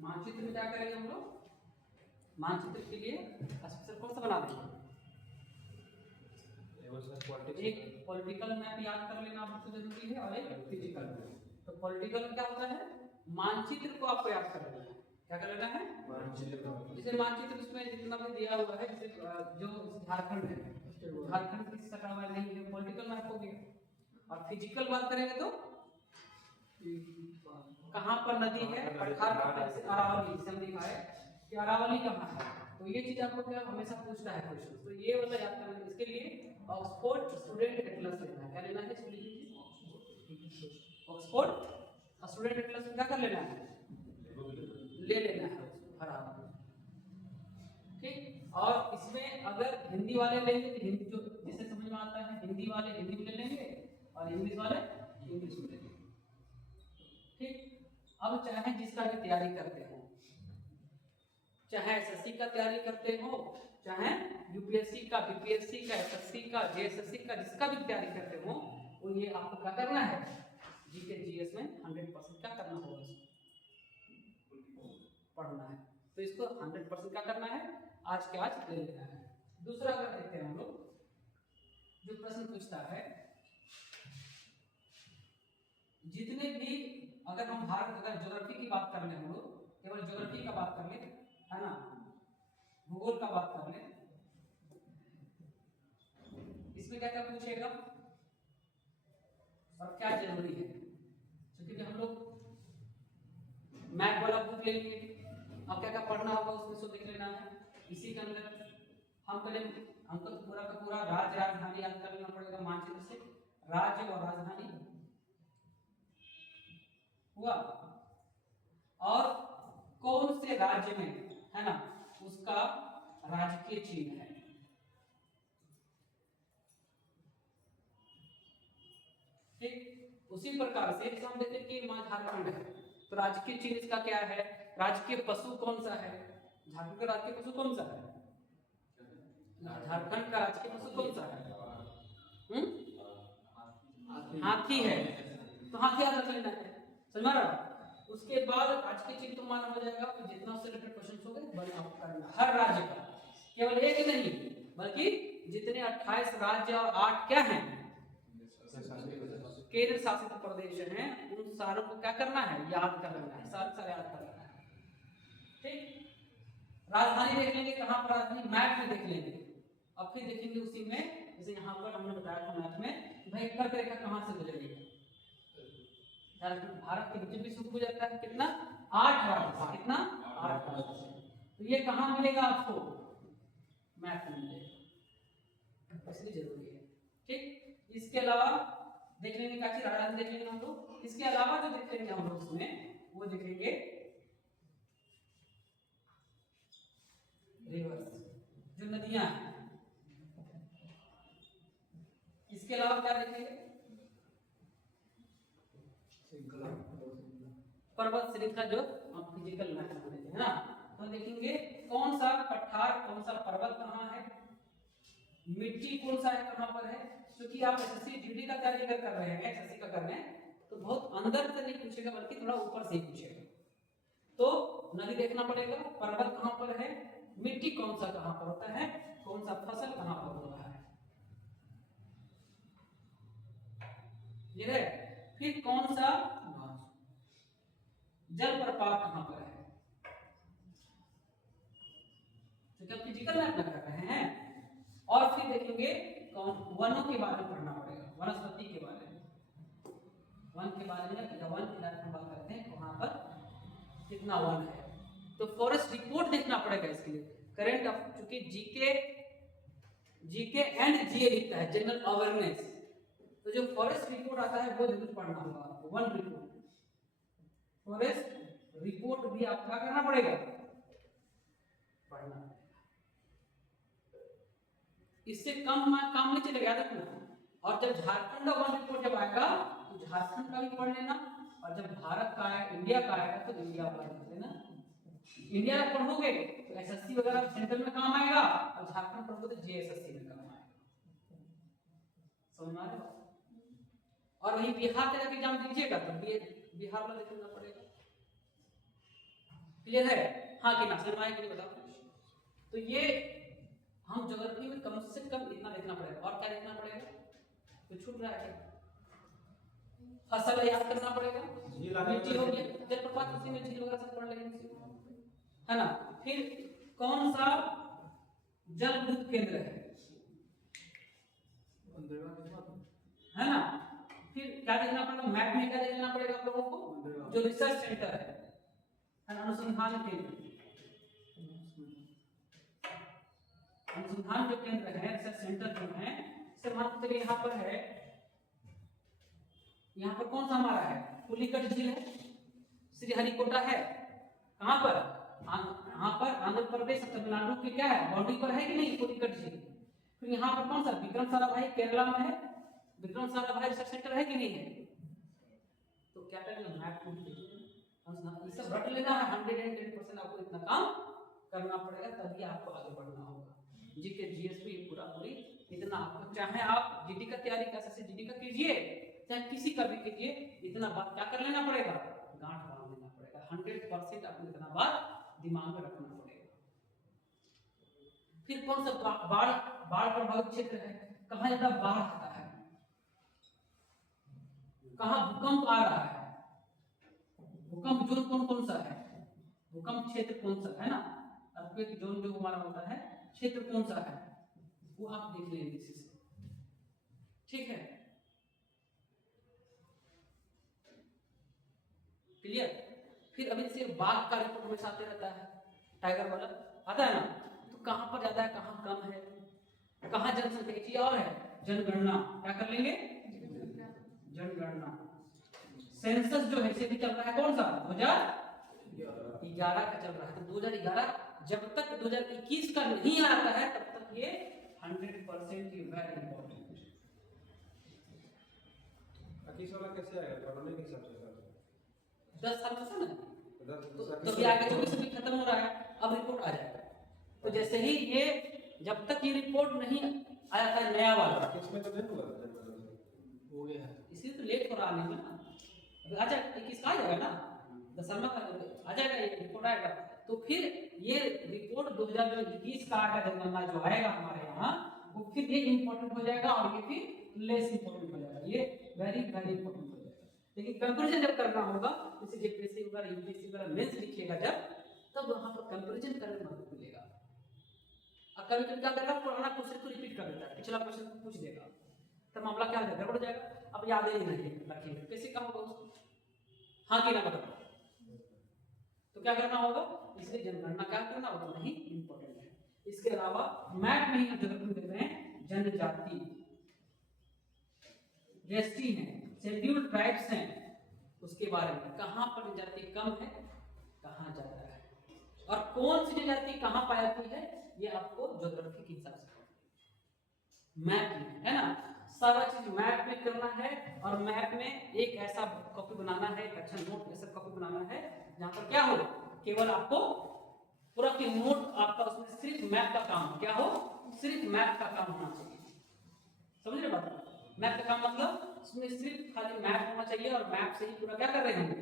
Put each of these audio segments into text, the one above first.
मानचित्र में क्या करेंगे हम लोग, मानचित्र के लिए स्पेशल कौन सा बना देंगे, एक पॉलिटिकल मैप याद कर लेना आपको जरूरी है और एक फिजिकल मैप। तो पॉलिटिकल क्या होता है, मानचित्र को आपको याद कर लेना है। क्या कर लेना है, मानचित्र। जैसे मानचित्र उसमें जितना भी दिया हुआ है, जैसे जो झारखंड है, झारखंड किस सटा हुआ नहीं है, पॉलिटिकल मैप हो गया। और फिजिकल बात करेंगे तो कहाँ पर नदी है, पठार कहाँ पर, जैसे अरावली, जैसे हमने लिखा है कि अरावली कहाँ है, तो ये चीज आपको क्या हमेशा पूछता है क्वेश्चन, तो ये वाला याद करना है। इसके लिए ऑक्सफोर्ड स्टूडेंट एटलस लेना है। क्या लेना है, ऑक्सफोर्ड स्टूडेंट एटलस में क्या कर लेना है, ले लेना है बराबर, ठीक। और इसमें अगर हिंदी वाले लेंगे तो हिंदी जो जिसे समझ में आता है, हिंदी वाले हिंदी में ले लेंगे और इंग्लिश वाले इंग्लिश में ले लेंगे, ठीक। अब चाहे जिसका भी तैयारी करते हो, चाहे एसएससी का तैयारी करते हो, चाहे यूपीएससी का, बीपीएससी का, एसएससी का, जेएसएससी का, जिसका भी तैयारी करते हो, वो ये आपको क्या करना है, जीके जीएस में 100% क्या करना होगा, पढ़ना है। तो इसको 100% क्या करना है, आज के आज ले लेना है। दूसरा अगर देखते हैं हम लोग, जो प्रश्न पूछता है, जितने भी अगर हम भारत, अगर ज्योग्राफी की बात कर ले, हम लोग केवल ज्योग्राफी का बात कर ले, है ना, भूगोल का बात कर ले, इसमें क्या क्या पूछेगा और क्या जरूरी है। क्योंकि हम लोग मैप वाला बुक ले लेंगे, अब क्या क्या पढ़ना होगा उसमें सो देख लेना है। इसी के अंदर हम पहले हमको तो पूरा का पूरा राज्य राजधानी याद कर लेना पड़ेगा मानचित्र से, राज्य और राजधानी हुआ, और कौन से राज्य में, है ना, उसका राजकीय चिन्ह है, ठीक। उसी प्रकार से हम देखते हैं कि झारखंड है, तो राजकीय चिन्ह इसका क्या है, राजकीय पशु कौन सा है, झारखंड का राजकीय पशु कौन सा है, झारखंड का राजकीय पशु कौन सा है, हाथी है, तो हाथी याद रख लेना है, समझ रहा। उसके बाद राजकीय चिन्ह तो माना हो जाएगा, तो जितना उससे रिलेटेड क्वेश्चन हो गए बड़े आपको करना हर राज्य का, केवल एक नहीं बल्कि जितने 28 राज्य और 8 क्या हैं केंद्र शासित प्रदेश हैं, उन सारों को क्या करना है, याद करना है, सारे याद करना है, ठीक। राजधानी देख लेंगे, कहां पर राजधानी, मैप में देख लेंगे। अब फिर देखेंगे उसी में, जैसे यहाँ पर हमने बताया था मैप में भाई कर्क रेखा कहां से गुजरेगी, भारत के नीचे भी शुरू हो जाता है, कितना 8 राज्य, कितना 8 राज्य, तो ये कहां मिलेगा आपको, मैप में मिलेगा, इसलिए जरूरी है, ठीक। इसके अलावा देख लेंगे क्या चीज, राजधानी देख लेंगे हम लोग। इसके अलावा जो देख लेंगे हम लोग उसमें, वो देखेंगे रिवर्स, जो नदियां हैं। इसके अलावा क्या देखेंगे, पर्वत श्रृंखला, जो हम फिजिकल मैप में है ना, तो देखेंगे कौन सा पठार, कौन सा पर्वत कहाँ है, मिट्टी कौन सा है, कहां पर है। क्योंकि आप एसएससी जीडी का तैयारी कर रहे हैं, एसएससी का कर रहे हैं, तो बहुत अंदर से नहीं पूछेगा बल्कि थोड़ा ऊपर से ही पूछेगा। तो नदी देखना पड़ेगा, पर्वत कहां पर है, मिट्टी कौन सा कहां पर होता है, कौन सा फसल कहां पर हो रहा है, ये है। फिर कौन सा जलप्रपात कहां पर है, क्योंकि आप फिजिकल मैप में कर रहे हैं। और फिर देखेंगे कौन, वनों के बारे में पढ़ना पड़ेगा, वनस्पति के बारे में, वन के बारे में, या वन की हम बात करते हैं वहां पर कितना वन है, तो फॉरेस्ट रिपोर्ट देखना पड़ेगा इसके लिए। करंट ऑफ, चूंकि जीके एंड जीए लिखता है, जनरल अवेयरनेस, तो जो फॉरेस्ट रिपोर्ट आता है वो जरूर पढ़ना होगा आपको, वन रिपोर्ट, फॉरेस्ट रिपोर्ट भी आपको क्या करना पड़ेगा, पढ़ना। इससे काम नहीं चलेगा, याद रखना। और जब झारखंड का वन रिपोर्ट जब आएगा तो झारखंड का भी पढ़ लेना, और जब भारत का आएगा, इंडिया का आएगा, तो इंडिया का पढ़ लेना। इंडिया का पढ़ोगे तो एसएससी वगैरह सेंट्रल में काम आएगा, और झारखंड पढ़ोगे तो जेएसएससी में काम आएगा, समझ में आ रहा है। और वही बिहार का एग्जाम दीजिएगा तो बिहार में देखना पड़ेगा, क्लियर है? हाँ कि ना, समझ में आया कि नहीं बताओ? तो ये हम ज्योग्राफी में कम से कम इतना देखना पड़ेगा। और क्या देखना पड़ेगा? कुछ छूट रहा है क्या? फसल याद करना पड़ेगा, मिट्टी हो गया, जलप्रपात उसी में झील वगैरह सब पढ़ लेंगे, है ना। फिर कौन सा जलविद्युत केंद्र है ना। फिर क्या देखना पड़ेगा? मैप में क्या देखना पड़ेगा आप लोगों को? जो रिसर्च सेंटर है अनुसंधान केंद्र, अनुसंधान जो केंद्र है, रिसर्च सेंटर जो है, सर मान लीजिए यहाँ पर है, यहाँ पर कौन सा हमारा है? पुलिकट झील है, श्रीहरिकोटा है, कहाँ पर? यहाँ पर आंध्र प्रदेश तमिलनाडु के क्या है, बाउंड्री पर है कि नहीं पुलिकट झील। फिर यहाँ पर कौन सा? विक्रम साराभाई केरला में है, विक्रम साराभाई रिसर्च सेंटर है कि नहीं है? तो क्या करेंगे? मैप ये सब रट लेना है, 110% आपको इतना काम करना पड़ेगा, तभी आपको आगे बढ़ना होगा। जीके जीएसपी पूरा पूरी इतना आपको, चाहे आप जीडी का तैयारी कैसे जीडी का कीजिए, चाहे किसी का भी कीजिए, इतना बात क्या कर लेना पड़ेगा? गांठ बांध लेना पड़ेगा। 100% आपको इतना बात दिमाग में रखना पड़ेगा। फिर कौन सा बाढ़ प्रभावित क्षेत्र है? कहाँ ज्यादा बाढ़ आता है? कहाँ भूकंप आ रहा है? भूकंप जोन कौन सा है? भूकंप क्षेत्र कौन सा है ना, अर्थक्वेक जोन जो हमारा होता है, क्षेत्र कौन सा है, वो आप देख लेंगे इसी से, ठीक है? क्लियर? फिर अभी से बाघ का रिपोर्ट हमेशा आते रहता है, टाइगर वाला आता है ना, तो कहाँ पर ज्यादा है, कहाँ कम है, कहाँ जनसंख्या, एक चीज और है जनगणना, क्या कर लेंगे? जनगणना। सेंसस जो है भी चल रहा है, कौन सा? 2011 का चल रहा है। तो 2011 जब तक 2021 का नहीं आता है तब तक ये 100% वेरी इंपॉर्टेंट। 21 वाला कैसे आएगा? पढ़ने के हिसाब से 10 साल का समय, तो भी आगे 24 भी खत्म हो रहा है, अब रिपोर्ट आ जाएगा। तो जैसे ही ये, जब तक ये रिपोर्ट नहीं आया था नया वाला, इसमें तो नहीं हुआ हो गया, इसलिए तो लेट हो रहा है ना। आ जाएगा 21 का आ जाएगा ना, 10 साल में आ जाएगा, ये रिपोर्ट आएगा। तो फिर ये रिपोर्ट 2021 का आएगा, जनगणना जो आएगा हमारे यहाँ, वो फिर ये इंपॉर्टेंट हो जाएगा और ये फिर लेस इंपॉर्टेंट हो जाएगा, ये वेरी वेरी इंपॉर्टेंट हो जाएगा। लेकिन कंपैरिजन जब करना होगा, जैसे जेपीएससी वगैरह यूपीएससी वगैरह मेंस लिखिएगा जब, तब वहां पर कंपैरिजन करने में मदद मिलेगा। अब कभी कभी क्या करेगा, पुराना क्वेश्चन को रिपीट कर देता है, पिछला क्वेश्चन पूछ देगा, तब मामला क्या हो जाएगा, गड़बड़ हो जाएगा, अब याद ही नहीं रखेंगे, कैसे काम होगा उसको? हाँ कि ना बताओ? तो क्या करना होगा? इसलिए जनगणना क्या करना होगा, नहीं इंपॉर्टेंट है। इसके अलावा मैप में ही हम जरूर देते हैं जनजाति, एसटी है, शेड्यूल्ड ट्राइब्स हैं, उसके बारे में कहां पर जनजाति कम है, कहां ज्यादा है, और कौन सी जनजाति कहां पाई जाती है, ये आपको ज्योग्राफी के हिसाब से मैप में, है ना, सारा चीज मैप में करना है। और मैप में एक ऐसा कॉपी बनाना है, एक अच्छा नोट ऐसा कॉपी बनाना है जहां पर क्या हो, केवल आपको पूरा की नोट आपका उसमें सिर्फ मैप का काम, क्या हो, सिर्फ मैप का काम होना चाहिए। समझ रहे बात? मैप का काम मतलब उसमें सिर्फ खाली मैप होना चाहिए, और मैप से ही पूरा क्या कर रहे हैं,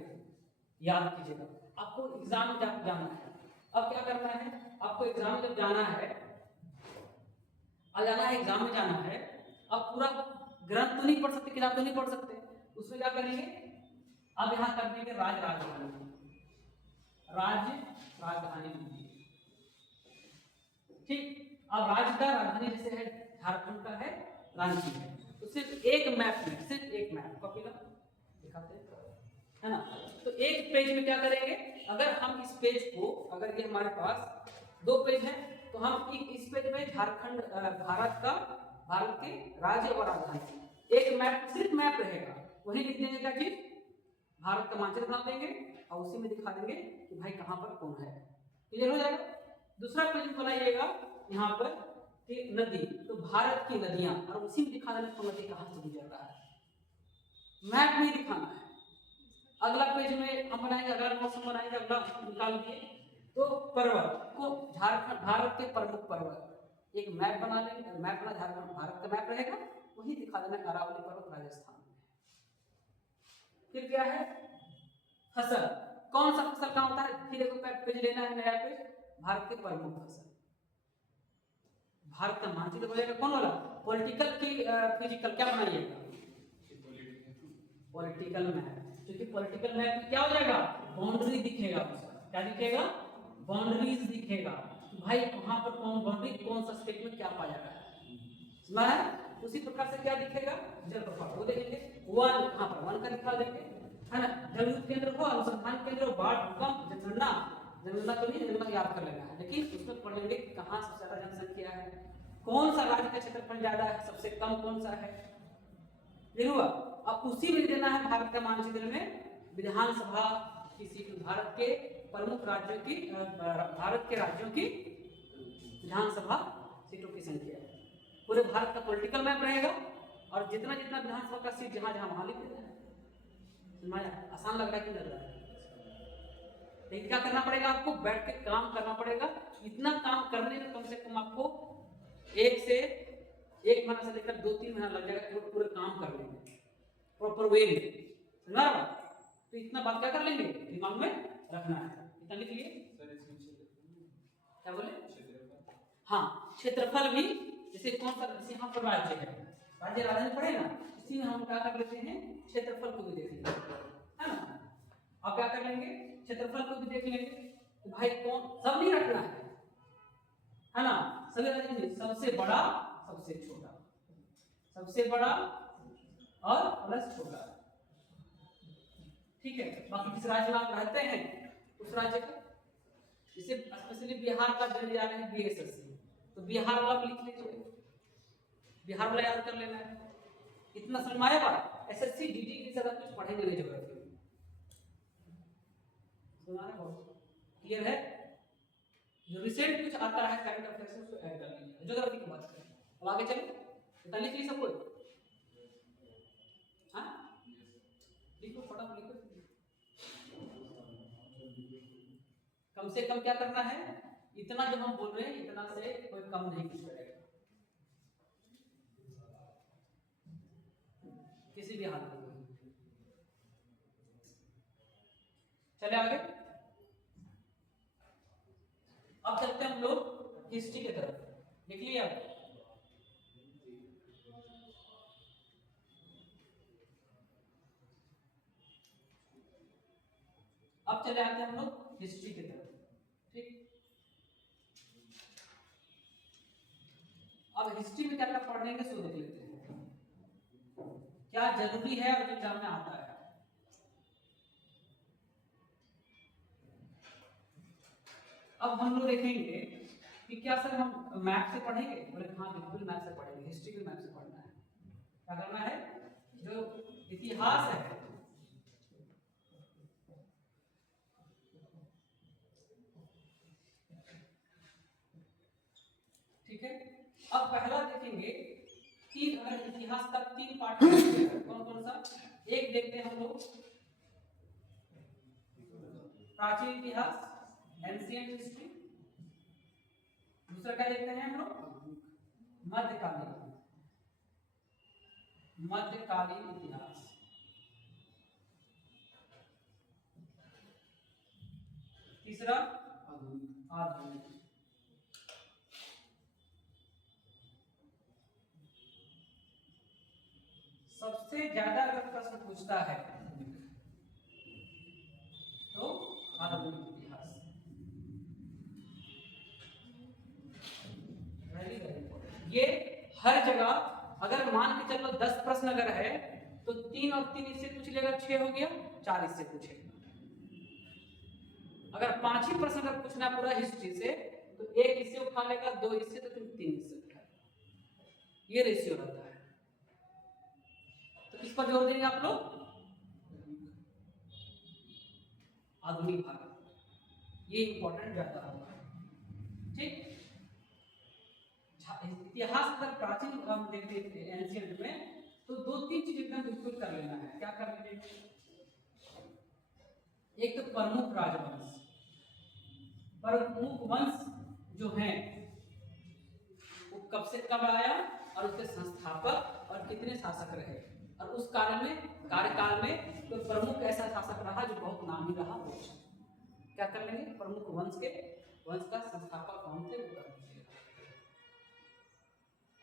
याद कीजिएगा। आपको एग्जाम में जब जाना है, अब क्या करना है, आपको एग्जाम में जब जाना है, एग्जाम में जाना है, अब पूरा ग्रंथ तो नहीं पढ़ सकते, किताब तो नहीं पढ़ सकते, उसमें क्या करेंगे, अब यहाँ कर देंगे राज्य राजधानी, ठीक। अब राज्य का राजधानी जैसे है झारखंड का है रांची है, तो सिर्फ एक मैप में, सिर्फ एक मैप कॉपी का दिखाते हैं, है ना। तो एक पेज में क्या करेंगे, अगर हम इस पेज को, अगर ये हमारे पास 2 पेज है, तो हम इस पेज में झारखंड, भारत के राज्य और राजधानी, एक मैप, सिर्फ मैप रहेगा, वही लिख देंगे क्या चीज, भारत का मानचित्र बना देंगे और उसी में दिखा देंगे कि भाई कहां पर कौन है, क्लियर हो जाएगा। दूसरा पेज बनाइएगा यहाँ पर कि नदी, तो भारत की नदियां, और उसी में दिखा देना कौन नदी कहां से गुजर रहा है, मैप में दिखाना है। अगला पेज में हम बनाएंगे, अगला मौसम बनाएंगे, अगला निकाल दिए, तो पर्वत को, झारखंड भारत के प्रमुख पर्वत, एक मैप बना लेंगे, मैप बना, झारखंड भारत का मैप रहेगा, वही दिखा देना अरावली पर्वत राजस्थान में। फिर क्या है, फसल, कौन सा फसल कहाँ होता है, फिर एक पेज लेना है, नया पेज, भारत के प्रमुख फसल। भारत का मानचित्र बनेगा कौन वाला, पॉलिटिकल की फिजिकल क्या बनाइएगा, पॉलिटिकल मैप। क्योंकि पॉलिटिकल मैप में क्या हो जाएगा, बाउंड्री दिखेगा उसका, क्या दिखेगा, बाउंड्रीज दिखेगा, भाई वहां पर कौन बाउंड्री, कौन सा स्टेट में क्या पाया गया है, समझ है। उसी प्रकार से क्या दिखेगा, जल प्रपात वो देखेंगे, वन कहां पर, वन का दिखा देंगे, है ना। जलविद्युत केंद्र हो, अनुसंधान केंद्र हो, बाढ़, भूकंप, जनगणना, जनगणना तो नहीं, जनगणना याद कर लेना है, लेकिन उसमें पढ़ेंगे कि कहां सबसे ज्यादा जनसंख्या है, कौन सा राज्य का क्षेत्रफल ज्यादा है, सबसे कम कौन सा है, ये हुआ। अब उसी में देना है भारत का मानचित्र में विधानसभा की सीट, भारत के प्रमुख राज्यों की, भारत के राज्यों की विधानसभा सीटों की संख्या, पूरे भारत का पॉलिटिकल मैप रहेगा, और जितना जितना विधानसभा का सीट जहां जहां वहां लिख देना है। आसान लग रहा है कि लग रहा है, लेकिन क्या करना पड़ेगा आपको, बैठ के काम करना पड़ेगा। इतना काम करने में कम से कम आपको एक महीना से लेकर 2-3 महीना लग जाएगा पूरे काम कर लेंगे प्रॉपर वे में, समझा रहा। तो इतना बात क्या कर लेंगे, दिमाग में रखना है, इतना लिख लिए। क्या बोले, हाँ क्षेत्रफल भी, जैसे कौन सा, जैसे यहाँ पर राज्य है, राज्य राजधानी पड़े ना, इसी में हम क्या कर लेते हैं, क्षेत्रफल को भी देख लेंगे, है ना। अब क्या कर लेंगे, क्षेत्रफल को भी देख लेंगे, तो भाई कौन, सब नहीं रखना है ना, सभी राज्य, सबसे बड़ा सबसे छोटा, सबसे बड़ा और प्लस छोटा, ठीक है। बाकी किस राज्य में आप रहते हैं उस राज्य का, जैसे स्पेशली बिहार का जन जा रहे हैं बीएसएससी, तो बिहार वाला लिख लीजिए, बिहार वाला याद कर लेना है। इतना समझ में आएगा, एसएससी डीडी की ज्यादा कुछ पढ़ेंगे नहीं ज्योग्राफी में, सुना है, बहुत क्लियर है। जो रिसेंट कुछ आता है करंट अफेयर्स उसको ऐड कर लीजिए, ज्योग्राफी की बात करें। अब आगे चले, इतना लिख ली सब कोई, हाँ लिखो, फटाफट लिखो। कम से कम क्या करना है, इतना जो हम बोल रहे हैं इतना से कोई कम नहीं कुछ करेगा किसी भी हाल में। चले आगे, अब चलते हैं हम लोग हिस्ट्री की तरफ, देख लिया। अब चले आते हैं हम लोग हिस्ट्री की तरफ, ठीक। अब हिस्ट्री में क्या क्या पढ़ेंगे सो देख लेते हैं, क्या जरूरी है और एग्जाम में आता है। अब हम लोग देखेंगे कि क्या सर हम मैप से पढ़ेंगे, बोले हाँ बिल्कुल मैप से पढ़ेंगे, हिस्ट्री के मैप से पढ़ना है। क्या करना है, जो इतिहास है, ठीक है। अब पहला देखेंगे तीन, अगर इतिहास का 3 पार्ट, कौन कौन सा, एक देखते हैं हम लोग प्राचीन इतिहास, एंशिएंट हिस्ट्री, दूसरा क्या देखते हैं हम लोग, मध्यकालीन इतिहास, तीसरा आधुनिक। सबसे ज्यादा अगर प्रश्न पूछता है तो आधुनिक इतिहास, ये हर जगह, अगर मान के चलो 10 प्रश्न अगर है तो 3 और 3 इससे पूछ लेगा, 6 हो गया, 4 इससे पूछेगा। अगर 5 ही प्रश्न अगर पूछना पूरा हिस्ट्री से तो 1 इससे उठा लेगा, 2 इससे, तो फिर 3 इससे उठाएगा, ये रेशियो रहता है। तो किस पर जोर देंगे आप लोग, आधुनिक भाग, ये इंपॉर्टेंट ज्यादा होगा, ठीक। इतिहास अगर प्राचीन हम देखते हैं एंशिएंट में, तो 2-3 चीज एकदम बिल्कुल कर लेना है। क्या कर लेंगे, एक तो प्रमुख राजवंश, प्रमुख वंश जो हैं वो कब से कब आया और उसके संस्थापक और कितने शासक रहे, और उस कार्यकाल में कोई प्रमुख ऐसा शासक रहा जो बहुत नामी रहा, क्या कर लेंगे, प्रमुख वंश का संस्थापक कौन थे वो कर लीजिएगा।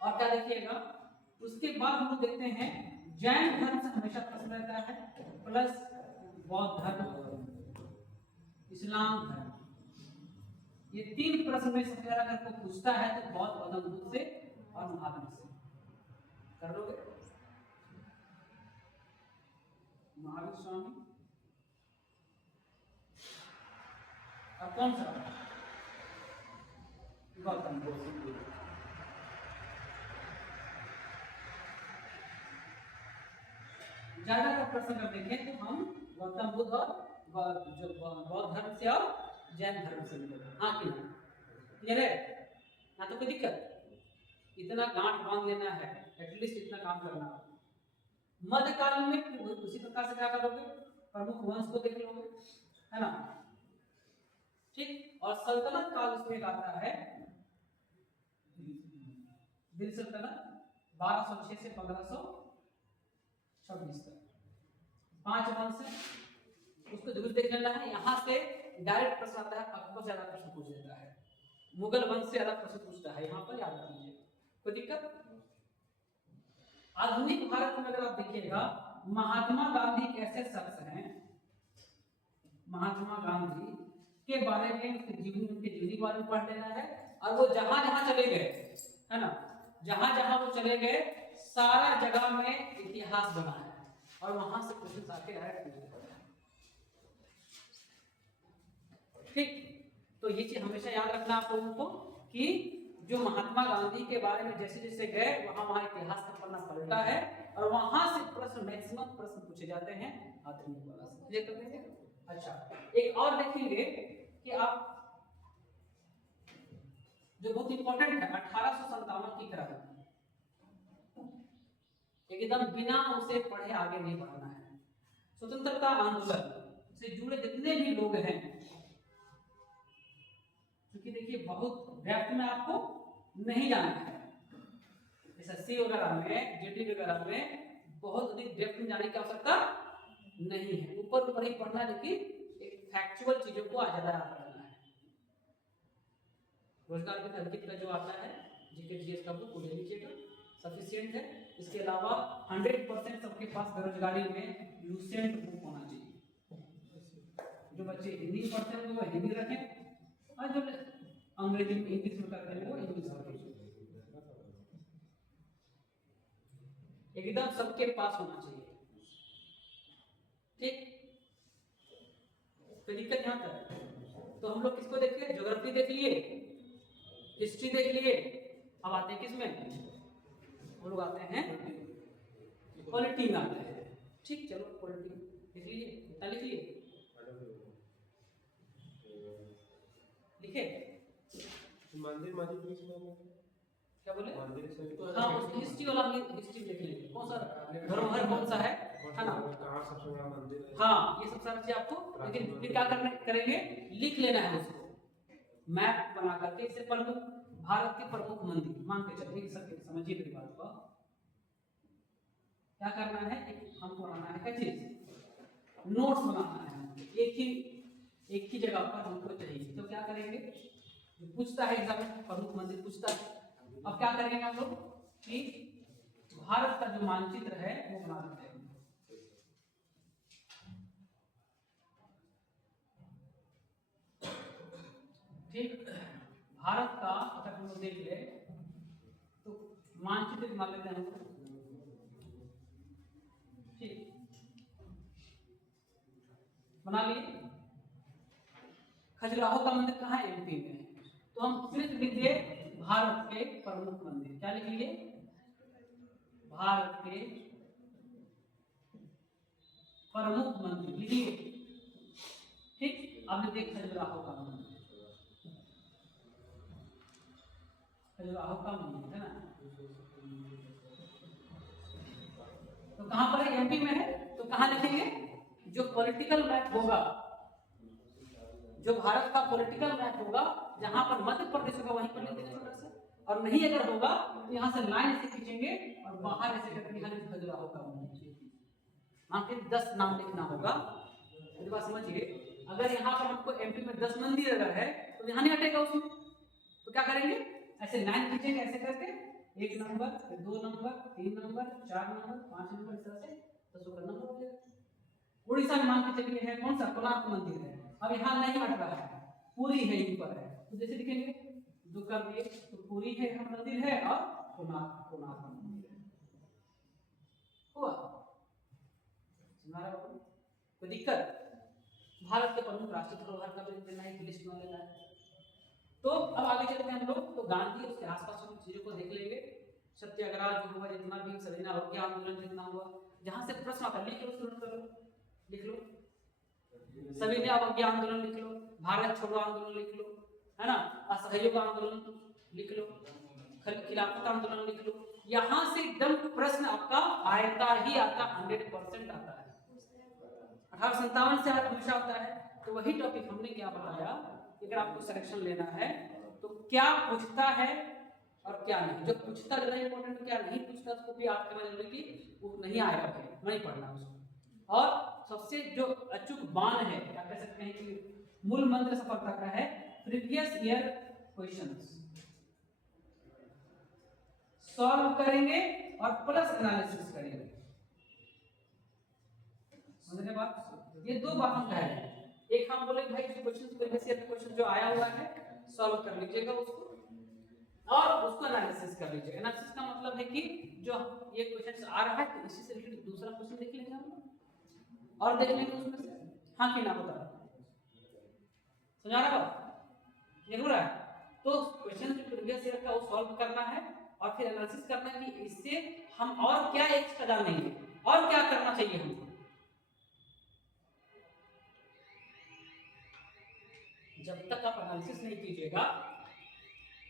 और क्या देखिएगा, उसके बाद हम लोग देखते हैं जैन धर्म से हमेशा प्रश्न रहता है, प्लस बौद्ध धर्म, इस्लाम धर्म, ये 3 प्रश्न में सबसे ज्यादा अगर कोई पूछता है तो बौद्ध गौतम बुद्ध से और महावीर से कर लोगे। महावीर स्वामी और कौन सा गौतम बुद्ध। ज्यादा प्रश्न अगर देखें तो हम गौतम बुद्ध और जो बौद्ध धर्म से और जैन धर्म से मिलेगा। हाँ कि ना, क्लियर है ना, तो कोई दिक्कत, इतना गांठ बांध लेना है, एटलीस्ट इतना काम करना है। मध्यकाल में उसी प्रकार से क्या करोगे, प्रमुख वंश को देख लोगे, है ना, ठीक। और सल्तनत काल उसमें आता है दिल्ली सल्तनत 1206 से 1526 तक, 5 वंश है, उसको जरूर देख लेना है। यहाँ से डायरेक्ट प्रश्न आता है, अकबर से ज्यादा प्रश्न पूछ देता है, मुगल वंश से ज्यादा प्रश्न पूछता है, यहाँ पर याद रखिए, कोई दिक्कत। आधुनिक भारत में अगर आप देखिएगा, महात्मा गांधी कैसे शख्स हैं, महात्मा गांधी के बारे में, उनके जीवनी बारे में पढ़ लेना है। और वो जहां जहां चले गए, है ना, जहां जहां वो चले गए, सारा जगह में इतिहास बना है, और वहां से क्वेश्चन आके डायरेक्ट पूछ लेते हैं, ठीक। तो ये चीज हमेशा याद रखना आप लोगों को कि जो महात्मा गांधी के बारे में जैसे जैसे गए, वहां वहां इतिहास का पन्ना पलटा है, और वहां से प्रश्न, मैक्सिमम प्रश्न पूछे जाते हैं आधुनिक वाला से। क्लियर कर देंगे। अच्छा, एक और देखेंगे कि आप जो बहुत इंपॉर्टेंट है, 1857 की क्रांति, एकदम बिना उसे पढ़े आगे नहीं बढ़ना है। स्वतंत्रता आंदोलन से जुड़े जितने भी लोग हैं, क्योंकि देखिए बहुत डेप्थ में आपको नहीं जाना है, एसएससी वगैरह में, जेडी वगैरह में बहुत अधिक डेप्थ में जाने की आवश्यकता नहीं है, ऊपर ऊपर ही पढ़ना, लेकिन एक फैक्चुअल चीजों को ज्यादा याद करना है। रोजगार के तहकीक का जो आता है जीके जीएस का बुक ले लीजिएगा, सफिशिएंट है। इसके अलावा 100% सबके पास बेरोजगारी में लूसेंट बुक होना चाहिए। जो बच्चे हिंदी पढ़ते हैं वो हिंदी रखें, और जो अंग्रेजी में इंग्लिश में करते हैं वो इंग्लिश रखें, एकदम सबके पास होना चाहिए, ठीक। तो दिक्कत यहाँ तक। तो हम लोग किसको देखिए, ज्योग्राफी देख लिए, हिस्ट्री देख लिए, अब आते हैं किसमें, वो लोग आते हैं पॉलिटी में आते हैं, ठीक। चलो पॉलिटी देख लीजिए, इतना लिख लिए, लिखे मंदिर क्या बोले, मंदिर से हाँ उस हिस्ट्री वाला हिस्ट्री देख लेंगे, कौन सा धरोहर कौन सा है ना, कहाँ सबसे बड़ा मंदिर है, हाँ ये सब सारा चीज आपको, लेकिन फिर क्या करेंगे, लिख लेना है उसको, मैप बना करके। इससे प्रमुख भारत के प्रमुख मंदिर मान के चलिए, सबके समझिए मेरी बात को। क्या करना है, एक हमको बनाना है, क्या चीज, नोट्स बनाना है, एक ही जगह पर हमको चाहिए। तो क्या करेंगे, जो पूछता है एग्जाम में, प्रमुख मंदिर पूछता है, अब क्या करेंगे हम लोग कि भारत का जो मानचित्र है वो बना देते हैं, ठीक। भारत का अगर हम लोग देख ले तो मानचित्र बना लेते हैं हम लोग, ठीक, बना लिए। खजुराहो का मंदिर कहाँ है, एमपी में है, तो हम सिर्फ लिखिए भारत के प्रमुख मंदिर, क्या लिख लिए, भारत के प्रमुख मंदिर लिखिए, ठीक। अब देखिए खजुराहो का मंदिर, खजुराहो का मंदिर है ना, तो कहां पर है, एमपी में है, तो कहां लिखेंगे, जो पॉलिटिकल मैप होगा, जो भारत का पॉलिटिकल मैप होगा, जहां पर मध्य प्रदेश होगा वहीं पर लिख देंगे छोटा सा, और नहीं अगर होगा तो यहाँ से लाइन ऐसे खींचेंगे और बाहर ऐसे करके यहाँ लिख खजुराहो का मंदिर, वहां के 10 नाम लिखना होगा। मेरी बात समझिए, अगर यहाँ पर हमको एमपी में 10 मंदिर अगर है तो यहाँ नहीं हटेगा उसमें, तो क्या करेंगे ऐसे लाइन खींचेंगे ऐसे करके, 1 नंबर, फिर 2 नंबर, 3 नंबर, 4 नंबर, 5 नंबर, इस तरह से 10 का नंबर हो जाएगा। उड़ीसा में मान के चलिए है कौन सा कोणार्क मंदिर है, अब यहाँ नहीं हट रहा है, पूरी है ऊपर है, तो जैसे लिखेंगे जो कर दिए तो पूरी है यहाँ मंदिर है और कोणार्क मंदिर है। हुआ हमारा कोई दिक्कत? भारत के प्रमुख राष्ट्रीय धरोहर का भी देना है, लिस्ट में लेना है। तो अब आगे चलते हैं हम लोग, तो गांधी उसके आसपास की चीजों को देख लेंगे, सत्याग्रह जो हुआ जितना भी, सविनय अवज्ञा आंदोलन जितना हुआ, जहां से प्रश्न आता लिख लो, स्टूडेंट करो, लिख लो, सविनय अवज्ञा आंदोलन लिख लो, भारत छोड़ो आंदोलन लिख लो, है ना, असहयोग आंदोलन लिख लो, खिलाफत आंदोलन लिख लो। यहां से एकदम प्रश्न आपका आएगा ही आता, 100% आता है, 1857 से हमेशा आता है। तो वही टॉपिक हमने क्या बताया, अगर आपको सिलेक्शन लेना है तो क्या पूछता है और क्या नहीं, जो पूछता ज्यादा इंपॉर्टेंट, क्या नहीं पूछता उसको भी आप करना जरूरी कि वो नहीं आएगा भाई, नहीं पढ़ना उसको। और सबसे जो अचूक बाण है, क्या कह सकते हैं कि मूल मंत्र सफलता का है, प्रीवियस ईयर क्वेश्चंस सॉल्व करेंगे और प्लस एनालिसिस करेंगे। समझने बात? ये दो बात हम कह रहे हैं, एक हम बोले भाई जो क्वेश्चन प्रीवियस ईयर क्वेश्चन जो आया हुआ है सॉल्व कर लीजिएगा उसको और उसको एनालिसिस कर लीजिएगा। एनालिसिस का मतलब है कि जो ये क्वेश्चन आ रहा है तो इसी से रिलेटेड दूसरा क्वेश्चन देख लेंगे हम और देख लेंगे उसमें से हाँ कि ना बता, समझा रहा बात? ये हो रहा है। तो क्वेश्चन जो प्रीवियस ईयर का वो सॉल्व करना है और फिर एनालिसिस करना है कि इससे हम और क्या एक्स्ट्रा जानेंगे और क्या करना चाहिए हमको। जब तक आप एनालिसिस नहीं कीजिएगा